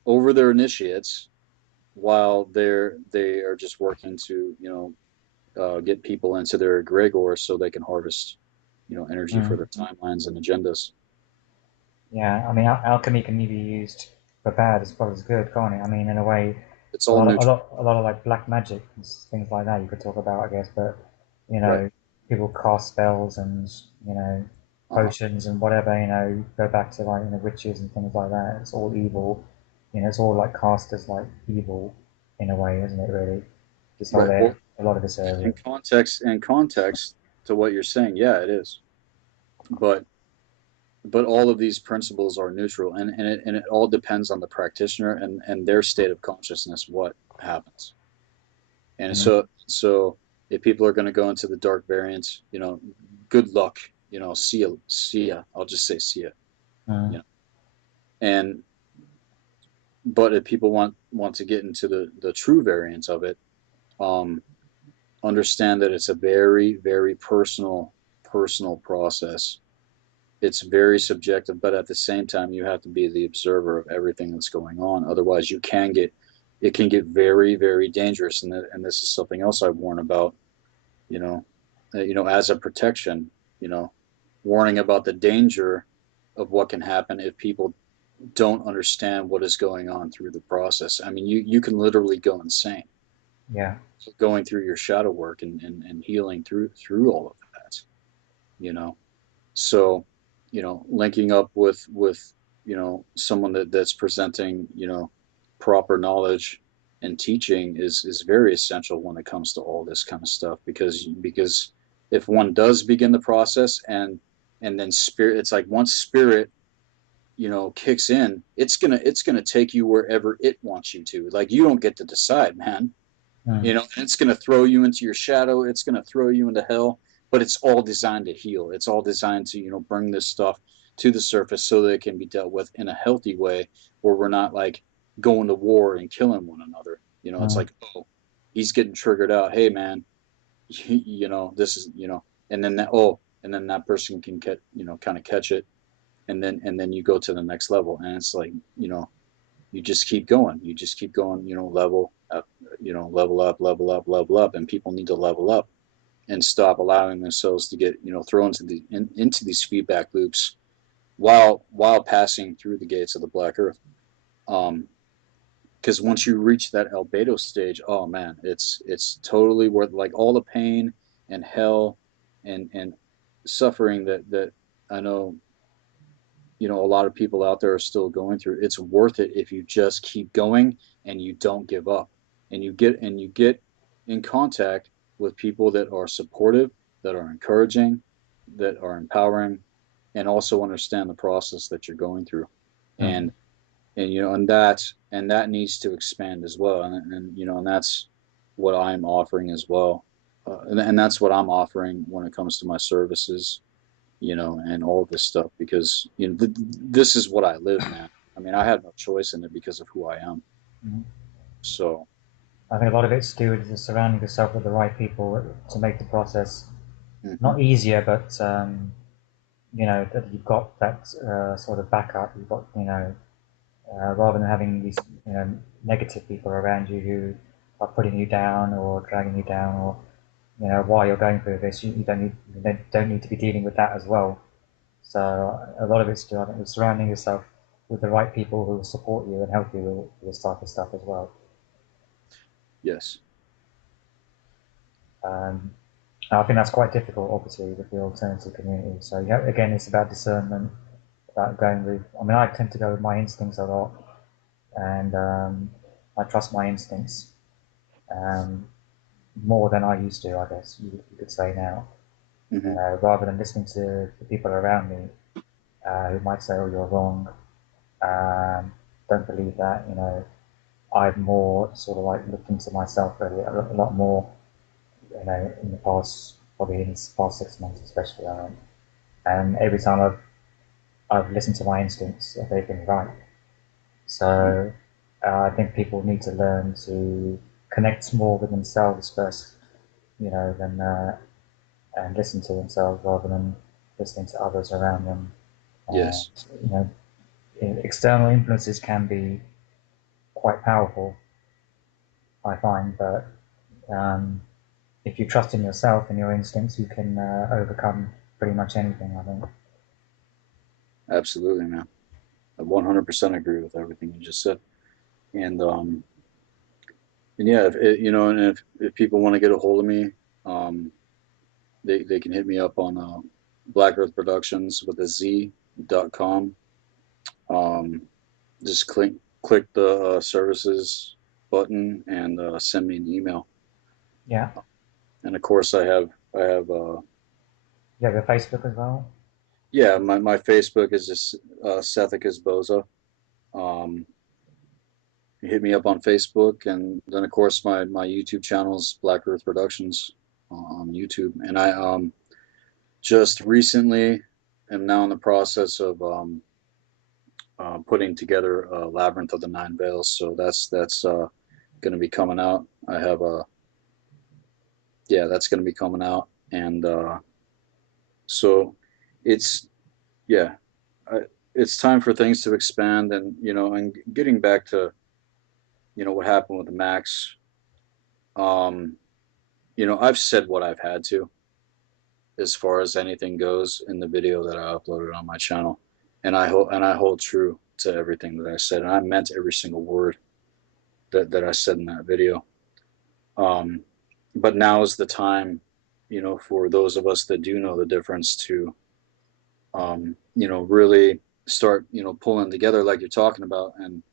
over their initiates, while they are just working to get people into their egregor so they can harvest energy for Mm. their timelines and agendas. Yeah, I mean, alchemy can be used for bad as well as good, can't it? I mean, in a way, It's all neutral. a lot of like black magic and things like that you could talk about, I guess. But you Right. know, people cast spells and Uh-huh. potions and whatever. Go back to like witches and things like that. It's all evil. It's all like cast as like evil in a way, isn't it? Really, this whole Right. area, Well, a lot of this area. in context to what you're saying, yeah, it is. But all of these principles are neutral, and it all depends on the practitioner and their state of consciousness, what happens. And Mm. so if people are going to go into the dark variants, good luck, see ya. I'll just say see ya. Mm. You know. And but if people want to get into the true variants of it, um understand that it's a very, very personal process. It's very subjective, but at the same time, you have to be the observer of everything that's going on. Otherwise, it can get very, very dangerous. And this is something else I warn about, you know, as a protection, you know, warning about the danger of what can happen if people don't understand what is going on through the process. I mean, you can literally go insane Yeah. going through your shadow work and healing through all of that, you know. So, linking up with someone that's presenting proper knowledge and teaching is very essential when it comes to all this kind of stuff, because if one does begin the process and then spirit, it's like once spirit kicks in, it's gonna take you wherever it wants you to. Like, you don't get to decide, man. Mm. And it's going to throw you into your shadow. It's going to throw you into hell, but it's all designed to heal. It's all designed to, bring this stuff to the surface so that it can be dealt with in a healthy way, where we're not like going to war and killing one another. It's Mm. like, oh, he's getting triggered out. Hey, man, this is, and then and then that person can get, kind of catch it. And then you go to the next level. And it's like, you just keep going. You just keep going, level up, level up, level up, level up. And people need to level up and stop allowing themselves to get, thrown into these feedback loops while passing through the gates of the Black Earth. Um, because once you reach that albedo stage, oh man, it's totally worth, like, all the pain and hell and suffering that I know a lot of people out there are still going through. It's worth it if you just keep going and you don't give up, and you get in contact with people that are supportive, that are encouraging, that are empowering, and also understand the process that you're going through. Mm. And and that needs to expand as well. And that's what I'm offering as well. And that's what I'm offering when it comes to my services, and all of this stuff, because this is what I live, man. I mean, I had no choice in it because of who I am. Mhm. So, I think a lot of it's to do with just surrounding yourself with the right people to make the process hmm not easier, but that you've got that sort of backup. You've got rather than having these negative people around you who are putting you down or dragging you down, or while you're going through this, you don't need to be dealing with that as well. So a lot of it's to, I think, surrounding yourself with the right people who will support you and help you with this type of stuff as well. yes. Um, I think that's quite difficult, obviously, with the alternative community. So again, it's about discernment, about going with. I mean, I tend to go with my instincts a lot, and I trust my instincts um, more than I used to. I guess you could say now, hmm rather than listening to the people around me who might say, "Oh, you're wrong. Um, don't believe that." I've more sort of like looked into myself really a lot more. In the past, probably in the past 6 months, especially. And every time I've listened to my instincts, they've been right. hmm So I think people need to learn to connect more with themselves first, than and listen to themselves rather than listening to others around them. And Yes, you know, external influences can be quite powerful, I find, but um, if you trust in yourself and your instincts, you can overcome pretty much anything, I think. absolutely, man. I 100% agree with everything you just said. And and yeah, and if people want to get a hold of me, um, they can hit me up on Black Earth Productions with a Z.com. Um, just click the services button and send me an email. Yeah. And of course, I have You have a Facebook as well? yeah, my Facebook is just Sethikus Boza. Um, hit me up on Facebook, and then of course my YouTube channel is Black Earth Productions on YouTube. And I just recently am now in the process of putting together a Labyrinth of the Nine Veils. So that's going to be coming out. I have a yeah, that's going to be coming out, and so it's yeah, I, it's time for things to expand, and and getting back to what happened with the Max. Um, I've said what I've had to as far as anything goes in the video that I uploaded on my channel, and I hold true to everything that I said, and I meant every single word that I said in that video. Um, but now is the time, for those of us that do know the difference to, really start, pulling together like you're talking about, and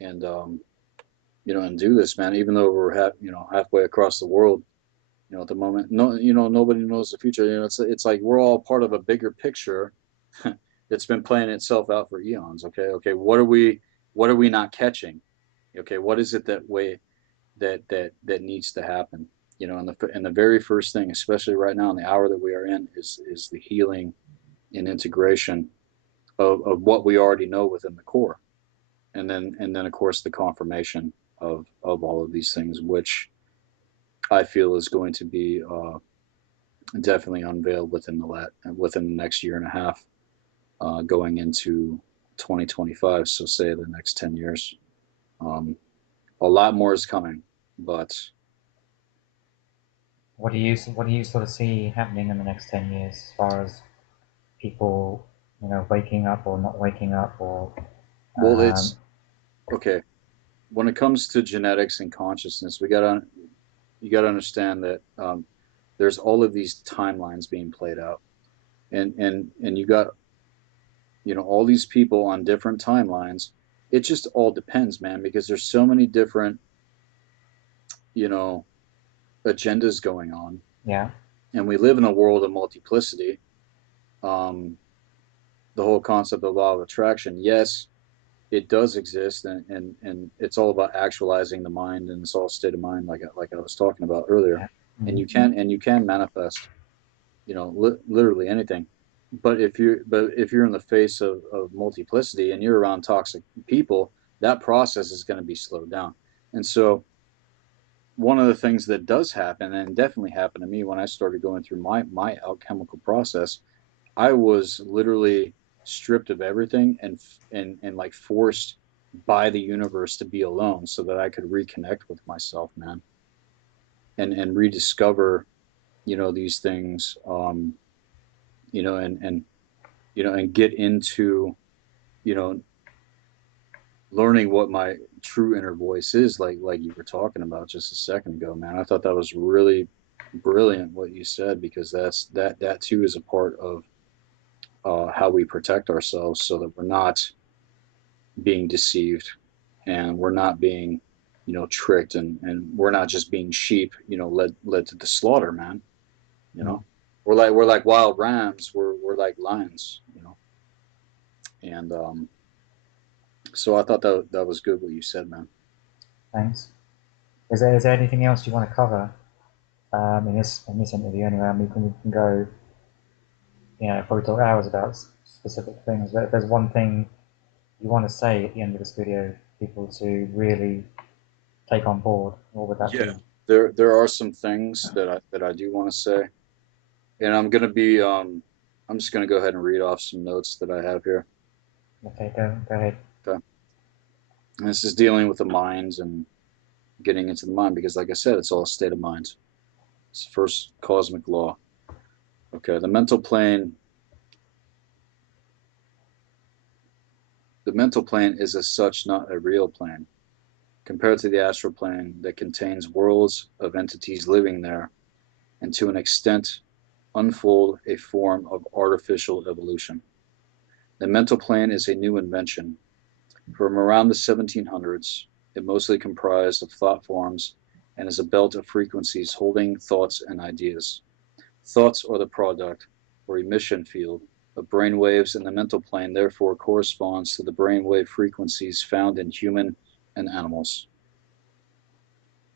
and do this, man. Even though we're halfway across the world, at the moment, no, nobody knows the future. It's like we're all part of a bigger picture that's been playing itself out for eons. Okay, what are we not catching? Okay, what is it that needs to happen? And the very first thing, especially right now in the hour that we are in, is the healing and integration of what we already know within the core, and then of course the confirmation of all of these things, which I feel is going to be definitely unveiled within the next year and a half, going into 2025. So say the next 10 years. A lot more is coming, but What do you sort of see happening in the next 10 years as far as people, waking up or not waking up, or well, um, it's okay. When it comes to genetics and consciousness, you gotta understand that there's all of these timelines being played out, and you got all these people on different timelines. It just all depends, man, because there's so many different you know agendas going on, yeah, and we live in a world of multiplicity. Um, the whole concept of law of attraction, yes, it does exist, and it's all about actualizing the mind, and it's all state of mind, like I was talking about earlier. yeah, And mm, you can manifest, literally anything. but if you're in the face of multiplicity and you're around toxic people, that process is going to be slowed down. And so one of the things that does happen, and definitely happened to me when I started going through my alchemical process, I was literally stripped of everything and like forced by the universe to be alone so that I could reconnect with myself, man, and rediscover, these things, and and get into, you know, learning what my true inner voice is, like you were talking about just a second ago, man. I thought that was really brilliant what you said, because that too is a part of how we protect ourselves so that we're not being deceived, and we're not being, tricked, and we're not just being sheep, led to the slaughter, man. You Mm, know, we're like wild rams. We're like lions, and so I thought that was good what you said, man. thanks. Is there anything else you want to cover in this interview? Anyway, we can go, probably talk hours about specific things. But if there's one thing you want to say at the end of this video, for people to really take on board, what would that Yeah, be? there are some things that I do want to say, and I'm just gonna go ahead and read off some notes that I have here. Okay, go ahead. Okay, and this is dealing with the minds and getting into the mind, because, like I said, it's all a state of mind. It's the first cosmic law. Okay, the mental plane. The mental plane is as such not a real plane compared to the astral plane that contains worlds of entities living there, and to an extent unfold a form of artificial evolution. The mental plane is a new invention. From around the 1700s, it mostly comprised of thought forms and is a belt of frequencies holding thoughts and ideas. Thoughts are the product, or emission field, of brain waves, and the mental plane therefore corresponds to the brainwave frequencies found in human and animals.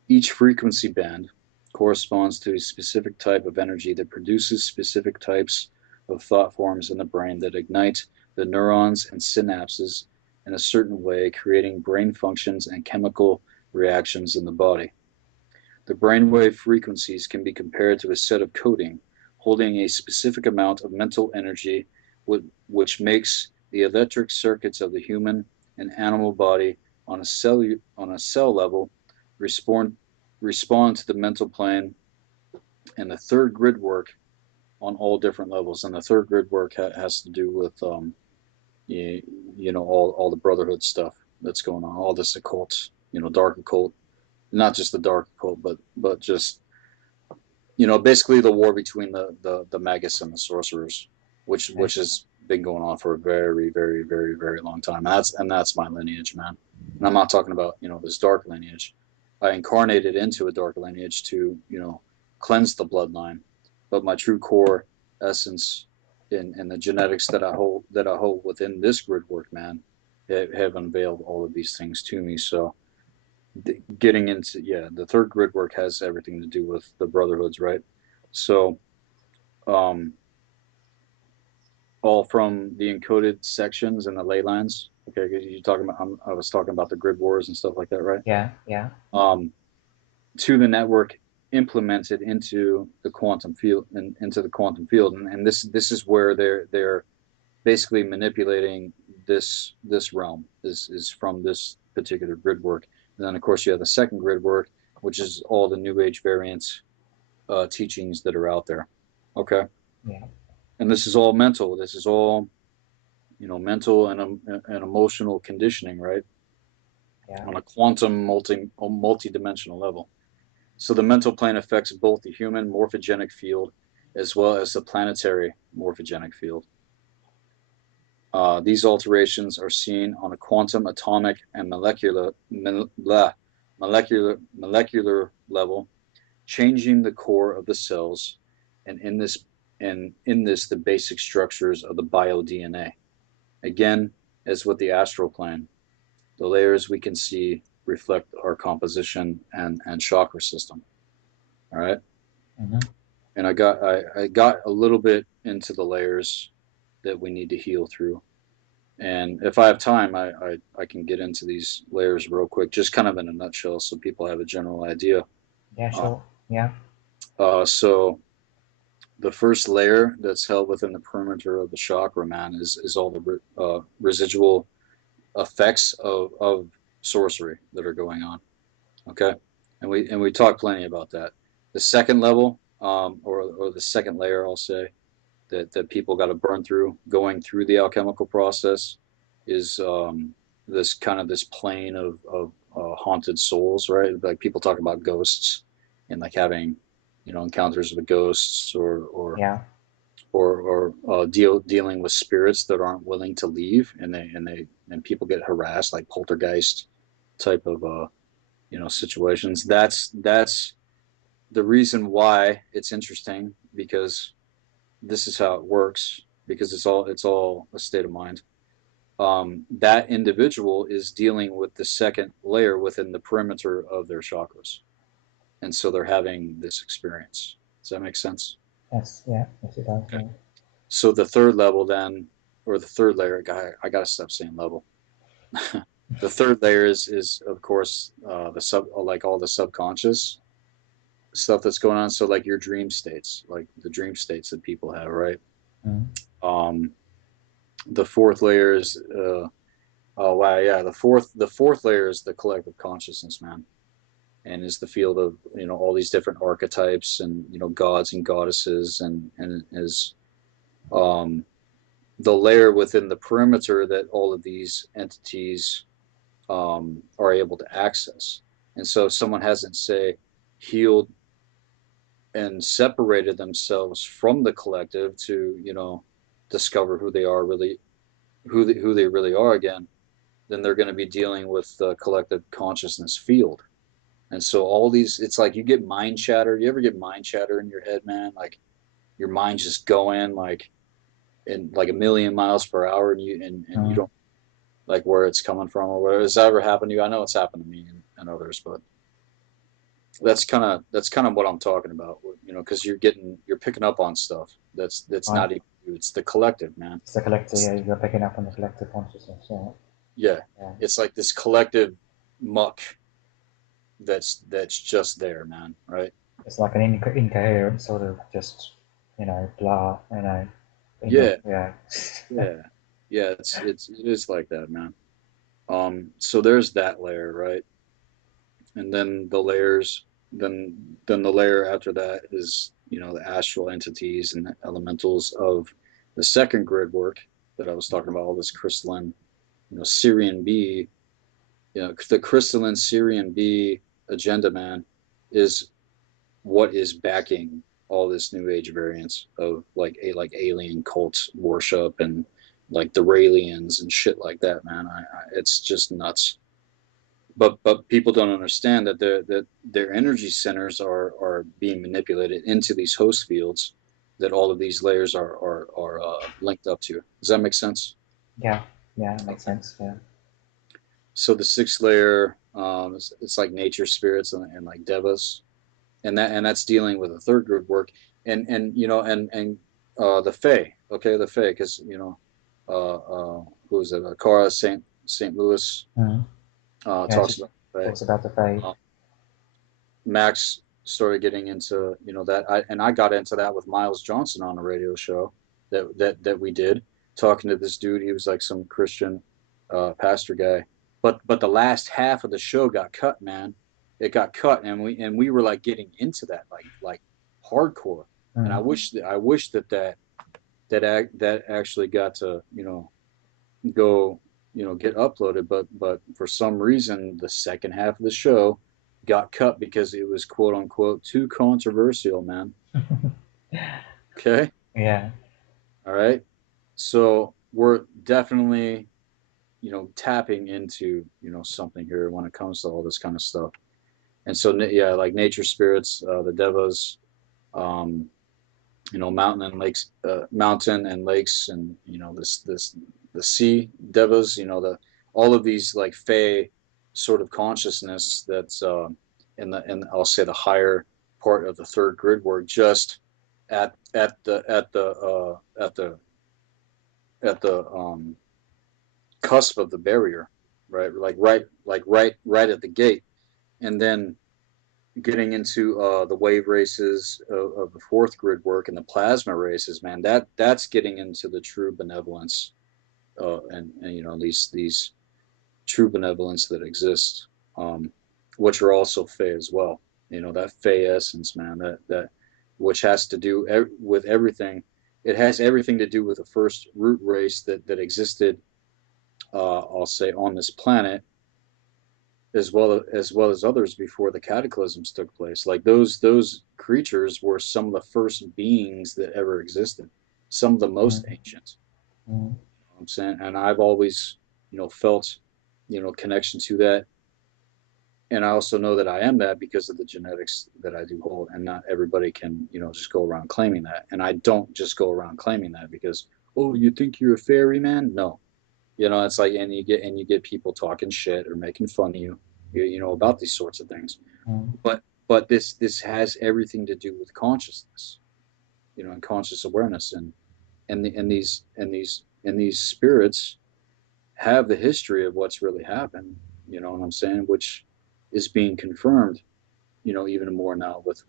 Each frequency band corresponds to a specific type of energy that produces specific types of thought forms in the brain that ignite the neurons and synapses in a certain way, creating brain functions and chemical reactions in the body. The brainwave frequencies can be compared to a set of coding holding a specific amount of mental energy, which makes the electric circuits of the human and animal body on a cell level respond respond to the mental plane, and the third grid work on all different levels. And the third grid work has to do with all the brotherhood stuff that's going on, all this occult, dark occult, not just the dark occult, but just, basically the war between the magus and the sorcerers, which Okay. which has been going on for a very, very, very, very long time. And that's my lineage, man. And I'm not talking about, this dark lineage. I incarnated into a dark lineage to, cleanse the bloodline, but my true core essence in the genetics that I hold within this grid work, man, have unveiled all of these things to me. So getting into, the third grid work has everything to do with the brotherhoods, right? So um all from the encoded sections and the ley lines. Okay, because you're talking about, I was talking about the grid wars and stuff like that, right? Yeah, yeah. um to the network implemented into the quantum field, and into the quantum field, and this is where they're basically manipulating this realm, is from this particular grid work. And then, of course, you have the second grid work, which is all the new age variants, teachings that are out there. Okay, Yeah, and this is all mental. This is all, mental and emotional conditioning, right? yeah. On a quantum multi-dimensional level. So the mental plane affects both the human morphogenic field as well as the planetary morphogenic field. These alterations are seen on a quantum, atomic, and molecular level, changing the core of the cells, and in this the basic structures of the bio DNA. Again, as with the astral plane, the layers we can see reflect our composition and chakra system. All right, Mm-hmm. and I got a little bit into the layers that we need to heal through. And if I have time, I can get into these layers real quick, just kind of in a nutshell, so people have a general idea. Yeah, Uh, sure. Yeah. so the first layer that's held within the perimeter of the chakra, man, is all the residual effects of sorcery that are going on. Okay, and we talk plenty about that. The second level, or the second layer, I'll say, that people got to burn through going through the alchemical process is this kind of this plane of haunted souls, right? Like people talk about ghosts and like having, encounters with ghosts Yeah. or dealing with spirits that aren't willing to leave, and people get harassed, like poltergeist type of situations. That's the reason why it's interesting, because this is how it works, because it's all a state of mind. That individual is dealing with the second layer within the perimeter of their chakras, and so they're having this experience. Does that make sense? Yes. Yeah. Yes, it does. Okay. Yeah. So the third level then, or the third layer, I gotta stop saying level. The third layer is of course the like all the subconscious stuff that's going on. So like your dream states, like the dream states that people have, right? Mm. Um, the fourth layer is oh wow, yeah, the fourth layer is the collective consciousness, man, and is the field of all these different archetypes and gods and goddesses, and is um the layer within the perimeter that all of these entities are able to access. And so if someone hasn't, say, healed and separated themselves from the collective to discover who they are really, who they really are again, then they're going to be dealing with the collective consciousness field. And so all these, it's like you get mind chatter. You ever get mind chatter in your head, man? Like your mind's just going like in like a million miles per hour, and you Mm. don't like where it's coming from or where. Has that ever happened to you? I know it's happened to me and others, but that's kind of what I'm talking about. Because you're picking up on stuff that's Right. not even you. It's the collective, man. It's the collective. It's Yeah, you're picking up on the collective consciousness. Yeah. Yeah, Yeah. it's like this collective muck that's just there, man. Right? It's like an incoherent sort of just, blah, in your, Yeah, yeah. yeah, yeah. It is like that, man. So there's that layer, right? And then the layer after that is the astral entities and the elementals of the second grid work that I was talking about, all this crystalline, Syrian B, the crystalline Syrian B agenda, man, is what is backing all this new age variants of like alien cult worship and like the Raelians and shit like that, man. It's just nuts. But people don't understand that their energy centers are being manipulated into these host fields that all of these layers are linked up to. Does that make sense? Yeah. Yeah, it makes Okay. sense. Yeah. So the sixth layer, it's like nature spirits and like devas, and that's dealing with the third group work, and the Fae. Okay, the Fae, because who is it? Cara Saint Louis Mm. Yeah, talks she about the Fae. talks about the fade. Max started getting into that, I got into that with Miles Johnson on a radio show that we did, talking to this dude. He was like some Christian pastor guy, but the last half of the show got cut, man. It got cut, and we were like getting into that like hardcore. And I Mm. wish that actually got to go get uploaded, but for some reason the second half of the show got cut because it was quote unquote too controversial, man. Okay. Yeah. All right. So we're definitely tapping into something here when it comes to all this kind of stuff. And so yeah, like nature spirits, the devas, um mountain and lakes, and this the sea devas, the all of these like fey sort of consciousness that's in I'll say the higher part of the third grid work, just at the at the cusp of the barrier, right? Right at the gate, and then getting into the wave races of the fourth grid work and the plasma races, man, that's getting into the true benevolence, and you know these true benevolence that exist, um, which are also Fey as well. You know that Fey essence, man, that which has to do with everything. It has everything to do with the first root race that existed. I'll say on this planet, as well as others before the cataclysms took place. Like those creatures were some of the first beings that ever existed, some of the most mm, ancient. mm, I'm saying, and I've always, felt, connection to that. And I also know that I am that because of the genetics that I do hold, and not everybody can, just go around claiming that. And I don't just go around claiming that because, oh, you think you're a fairy, man? No, it's like, and you get people talking shit or making fun of you, about these sorts of things. mm, But this has everything to do with consciousness, and conscious awareness, and these spirits have the history of what's really happened. You know what I'm saying? Which is being confirmed, even more now with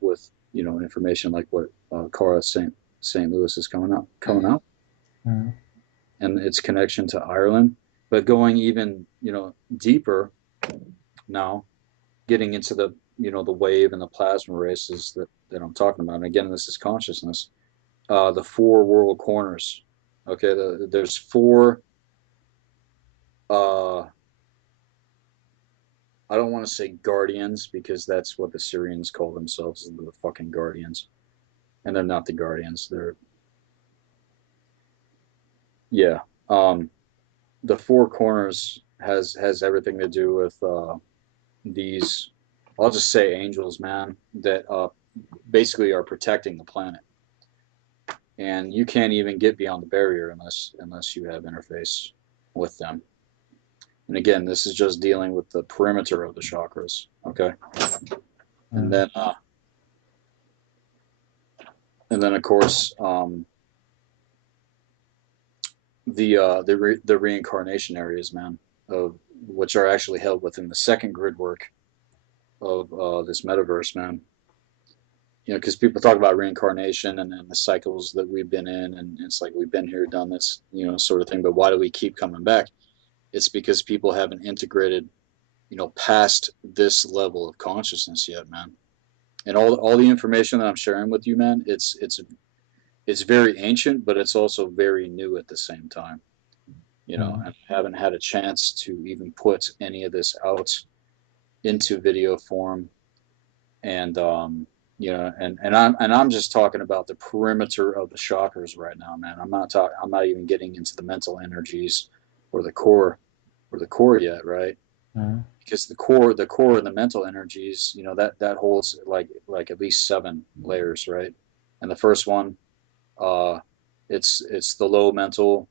information like what Cara St. Louis is coming out, mm, and its connection to Ireland, but going even deeper now, getting into the wave and the plasma races that I'm talking about. And again, this is consciousness. The four world corners. Okay, there's four. Uh, I don't want to say guardians because that's what the Syrians call themselves, the fucking guardians, and they're not the guardians. They're yeah. Um, the four corners has everything to do with these. I'll just say angels, man, that basically are protecting the planet, and you can't even get beyond the barrier unless you have interface with them. And again, this is just dealing with the perimeter of the chakras. Okay, and mm, then of course the reincarnation areas, man, of which are actually held within the second grid work of this metaverse, man. Because people talk about reincarnation and the cycles that we've been in, and it's like we've been here, done this, sort of thing. But why do we keep coming back? It's because people haven't integrated, past this level of consciousness yet, man. And all the information that I'm sharing with you, man, it's very ancient, but it's also very new at the same time. mm, And I haven't had a chance to even put any of this out into video form, and I'm just talking about the perimeter of the chakras right now, man. I'm not even getting into the mental energies or the core yet, right? mm, Because the core and the mental energies, that holds like at least seven layers, right? And the first one, uh it's the low mental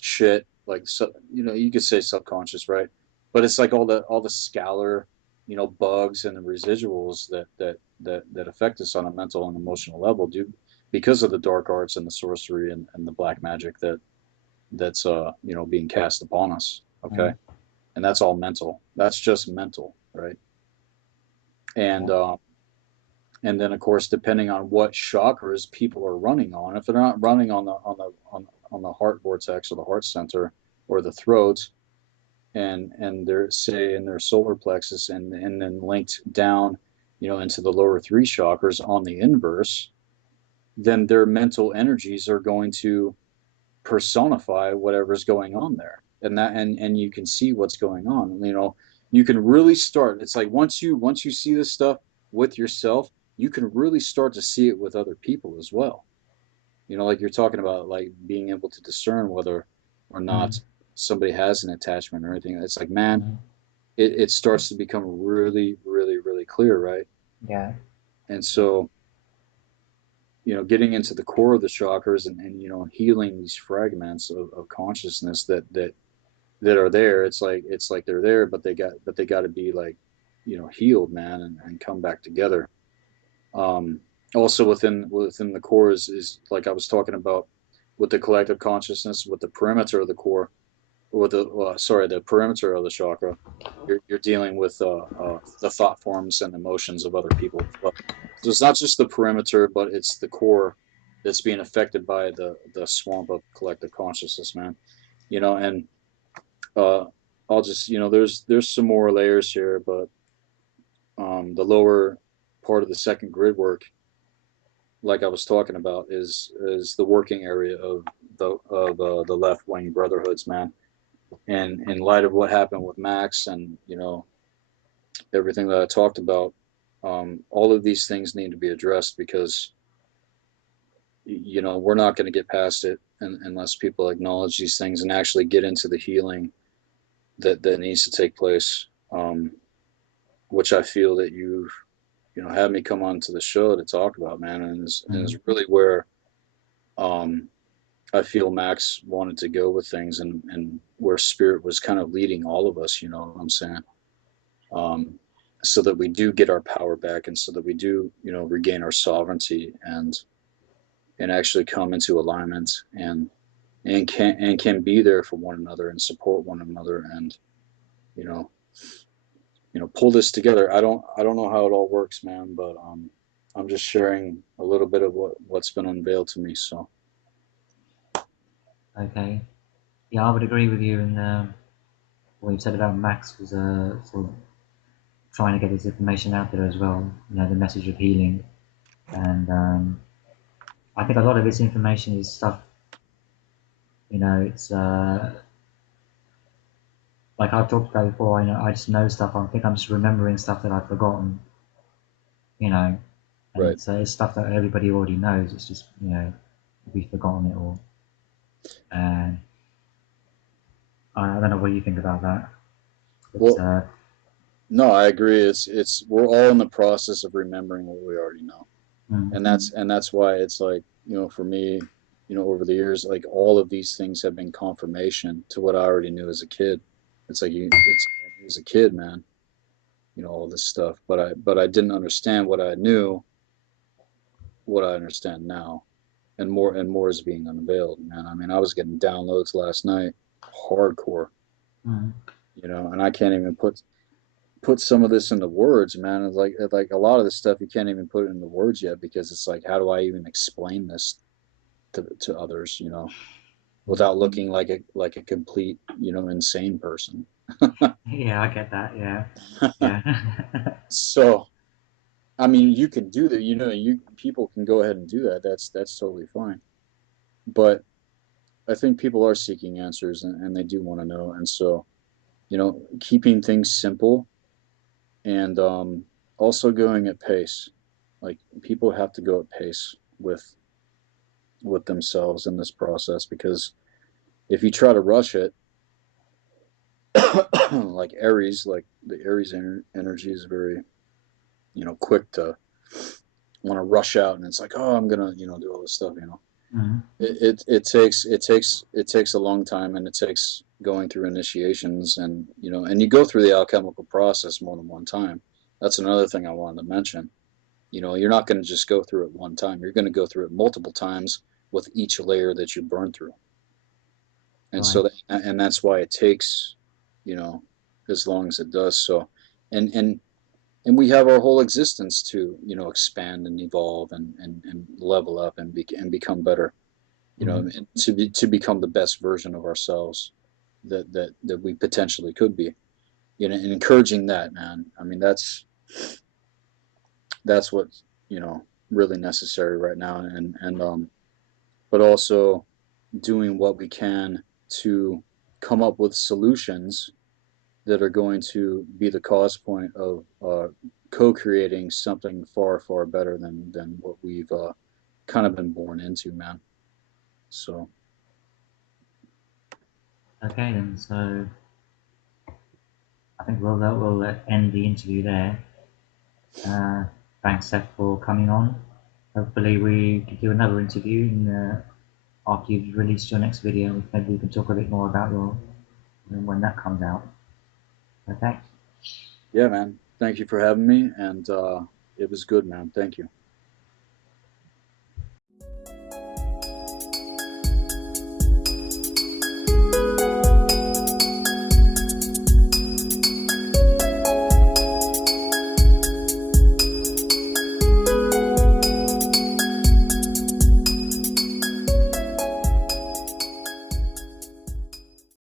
shit, like, so you could say subconscious, right? But it's like all the scalar, bugs and the residuals that affect us on a mental and emotional level, do because of the dark arts and the sorcery and the black magic that's being cast upon us. Okay, mm, and that's all mental. That's just mental, right? And yeah, and then of course, depending on what chakras people are running on, if they're not running on the heart vortex or the heart center or the throat, and they're, say, in their solar plexus, and then linked down, into the lower three chakras on the inverse, then their mental energies are going to personify whatever's going on there, and you can see what's going on. You can really start. It's like once you see this stuff with yourself, you can really start to see it with other people as well. Like you're talking about, like being able to discern whether or mm, not somebody has an attachment or anything. It's like, man, mm, it starts to become really, really, really clear, right? yeah, And so, getting into the core of the chakras, and healing these fragments of consciousness that are there. It's like they're there, but they got to be, like, healed, man, and come back together. Um, Also within the core is like I was talking about. with the collective consciousness, with the perimeter of the core, with the sorry, the perimeter of the chakra, you're dealing with the thought forms and emotions of other people as well. So it's not just the perimeter, but it's the core that's being affected by the swamp of collective consciousness, man. You know, and uh, I'll just, there's some more layers here, but the lower part of the second grid work, like I was talking about, is the working area of the left wing brotherhoods, man. And in light of what happened with Max, and everything that I talked about, all of these things need to be addressed, because we're not going to get past it unless people acknowledge these things and actually get into the healing that needs to take place, which I feel that you've had me come on to the show to talk about, man. And is really where um, I feel Max wanted to go with things, and where spirit was kind of leading all of us, you know what I'm saying? Um, so that we do get our power back, and so that we do, regain our sovereignty, and actually come into alignment, and can be there for one another and support one another, and you know pull this together. I don't know how it all works, man, but I'm just sharing a little bit of what's been unveiled to me. So Okay. Yeah, I would agree with you. And what you said about Max was sort of trying to get this information out there as well. The message of healing, and I think a lot of this information is stuff. It's like I've talked about before. I just know stuff. I think I'm just remembering stuff that I've forgotten. You know, and right. it's stuff that everybody already knows. It's just we've forgotten it all. And I don't know what you think about that. But Well, no, I agree. It's we're all in the process of remembering what we already know, mm, and that's why it's like, for me, over the years, like, all of these things have been confirmation to what I already knew as a kid. It's like, it's as a kid, man, all this stuff, but I didn't understand what I knew, what I understand now, and more is being unveiled, man. I mean, I was getting downloads last night, hardcore, mm, and I can't even put some of this into words, man. It's like a lot of this stuff you can't even put it into words yet, because it's like, how do I even explain this to others, mm. without looking like a complete, insane person. Yeah, I get that. Yeah, yeah. So, I mean, you can do that, you people can go ahead and do that. That's totally fine. But I think people are seeking answers, and they do want to know. And so, keeping things simple, and also going at pace. Like, people have to go at pace with themselves in this process, because if you try to rush it, like Aries, like the Aries energy is very, quick to want to rush out, and it's like, oh, I'm gonna, do all this stuff. Mm, It takes a long time, and it takes going through initiations, and you go through the alchemical process more than one time. That's another thing I wanted to mention. You're not going to just go through it one time. You're going to go through it multiple times with each layer that you burn through. And right. so and that's why it takes, you know as long as it does. So, and and and we have our whole existence to, expand and evolve, and level up, and become better, Mm, and to become the best version of ourselves that we potentially could be. And encouraging that, man. I mean, that's what, really necessary right now. And but also doing what we can to come up with solutions that are going to be the cause point of co-creating something far, far better than what we've kind of been born into, man. So okay then. So I think we'll end the interview there. Uh, Thanks, Seth, for coming on. Hopefully, we can do another interview after you've released your next video. Maybe we can talk a bit more about your when that comes out. Okay. yeah, man. Thank you for having me, and it was good, man. Thank you.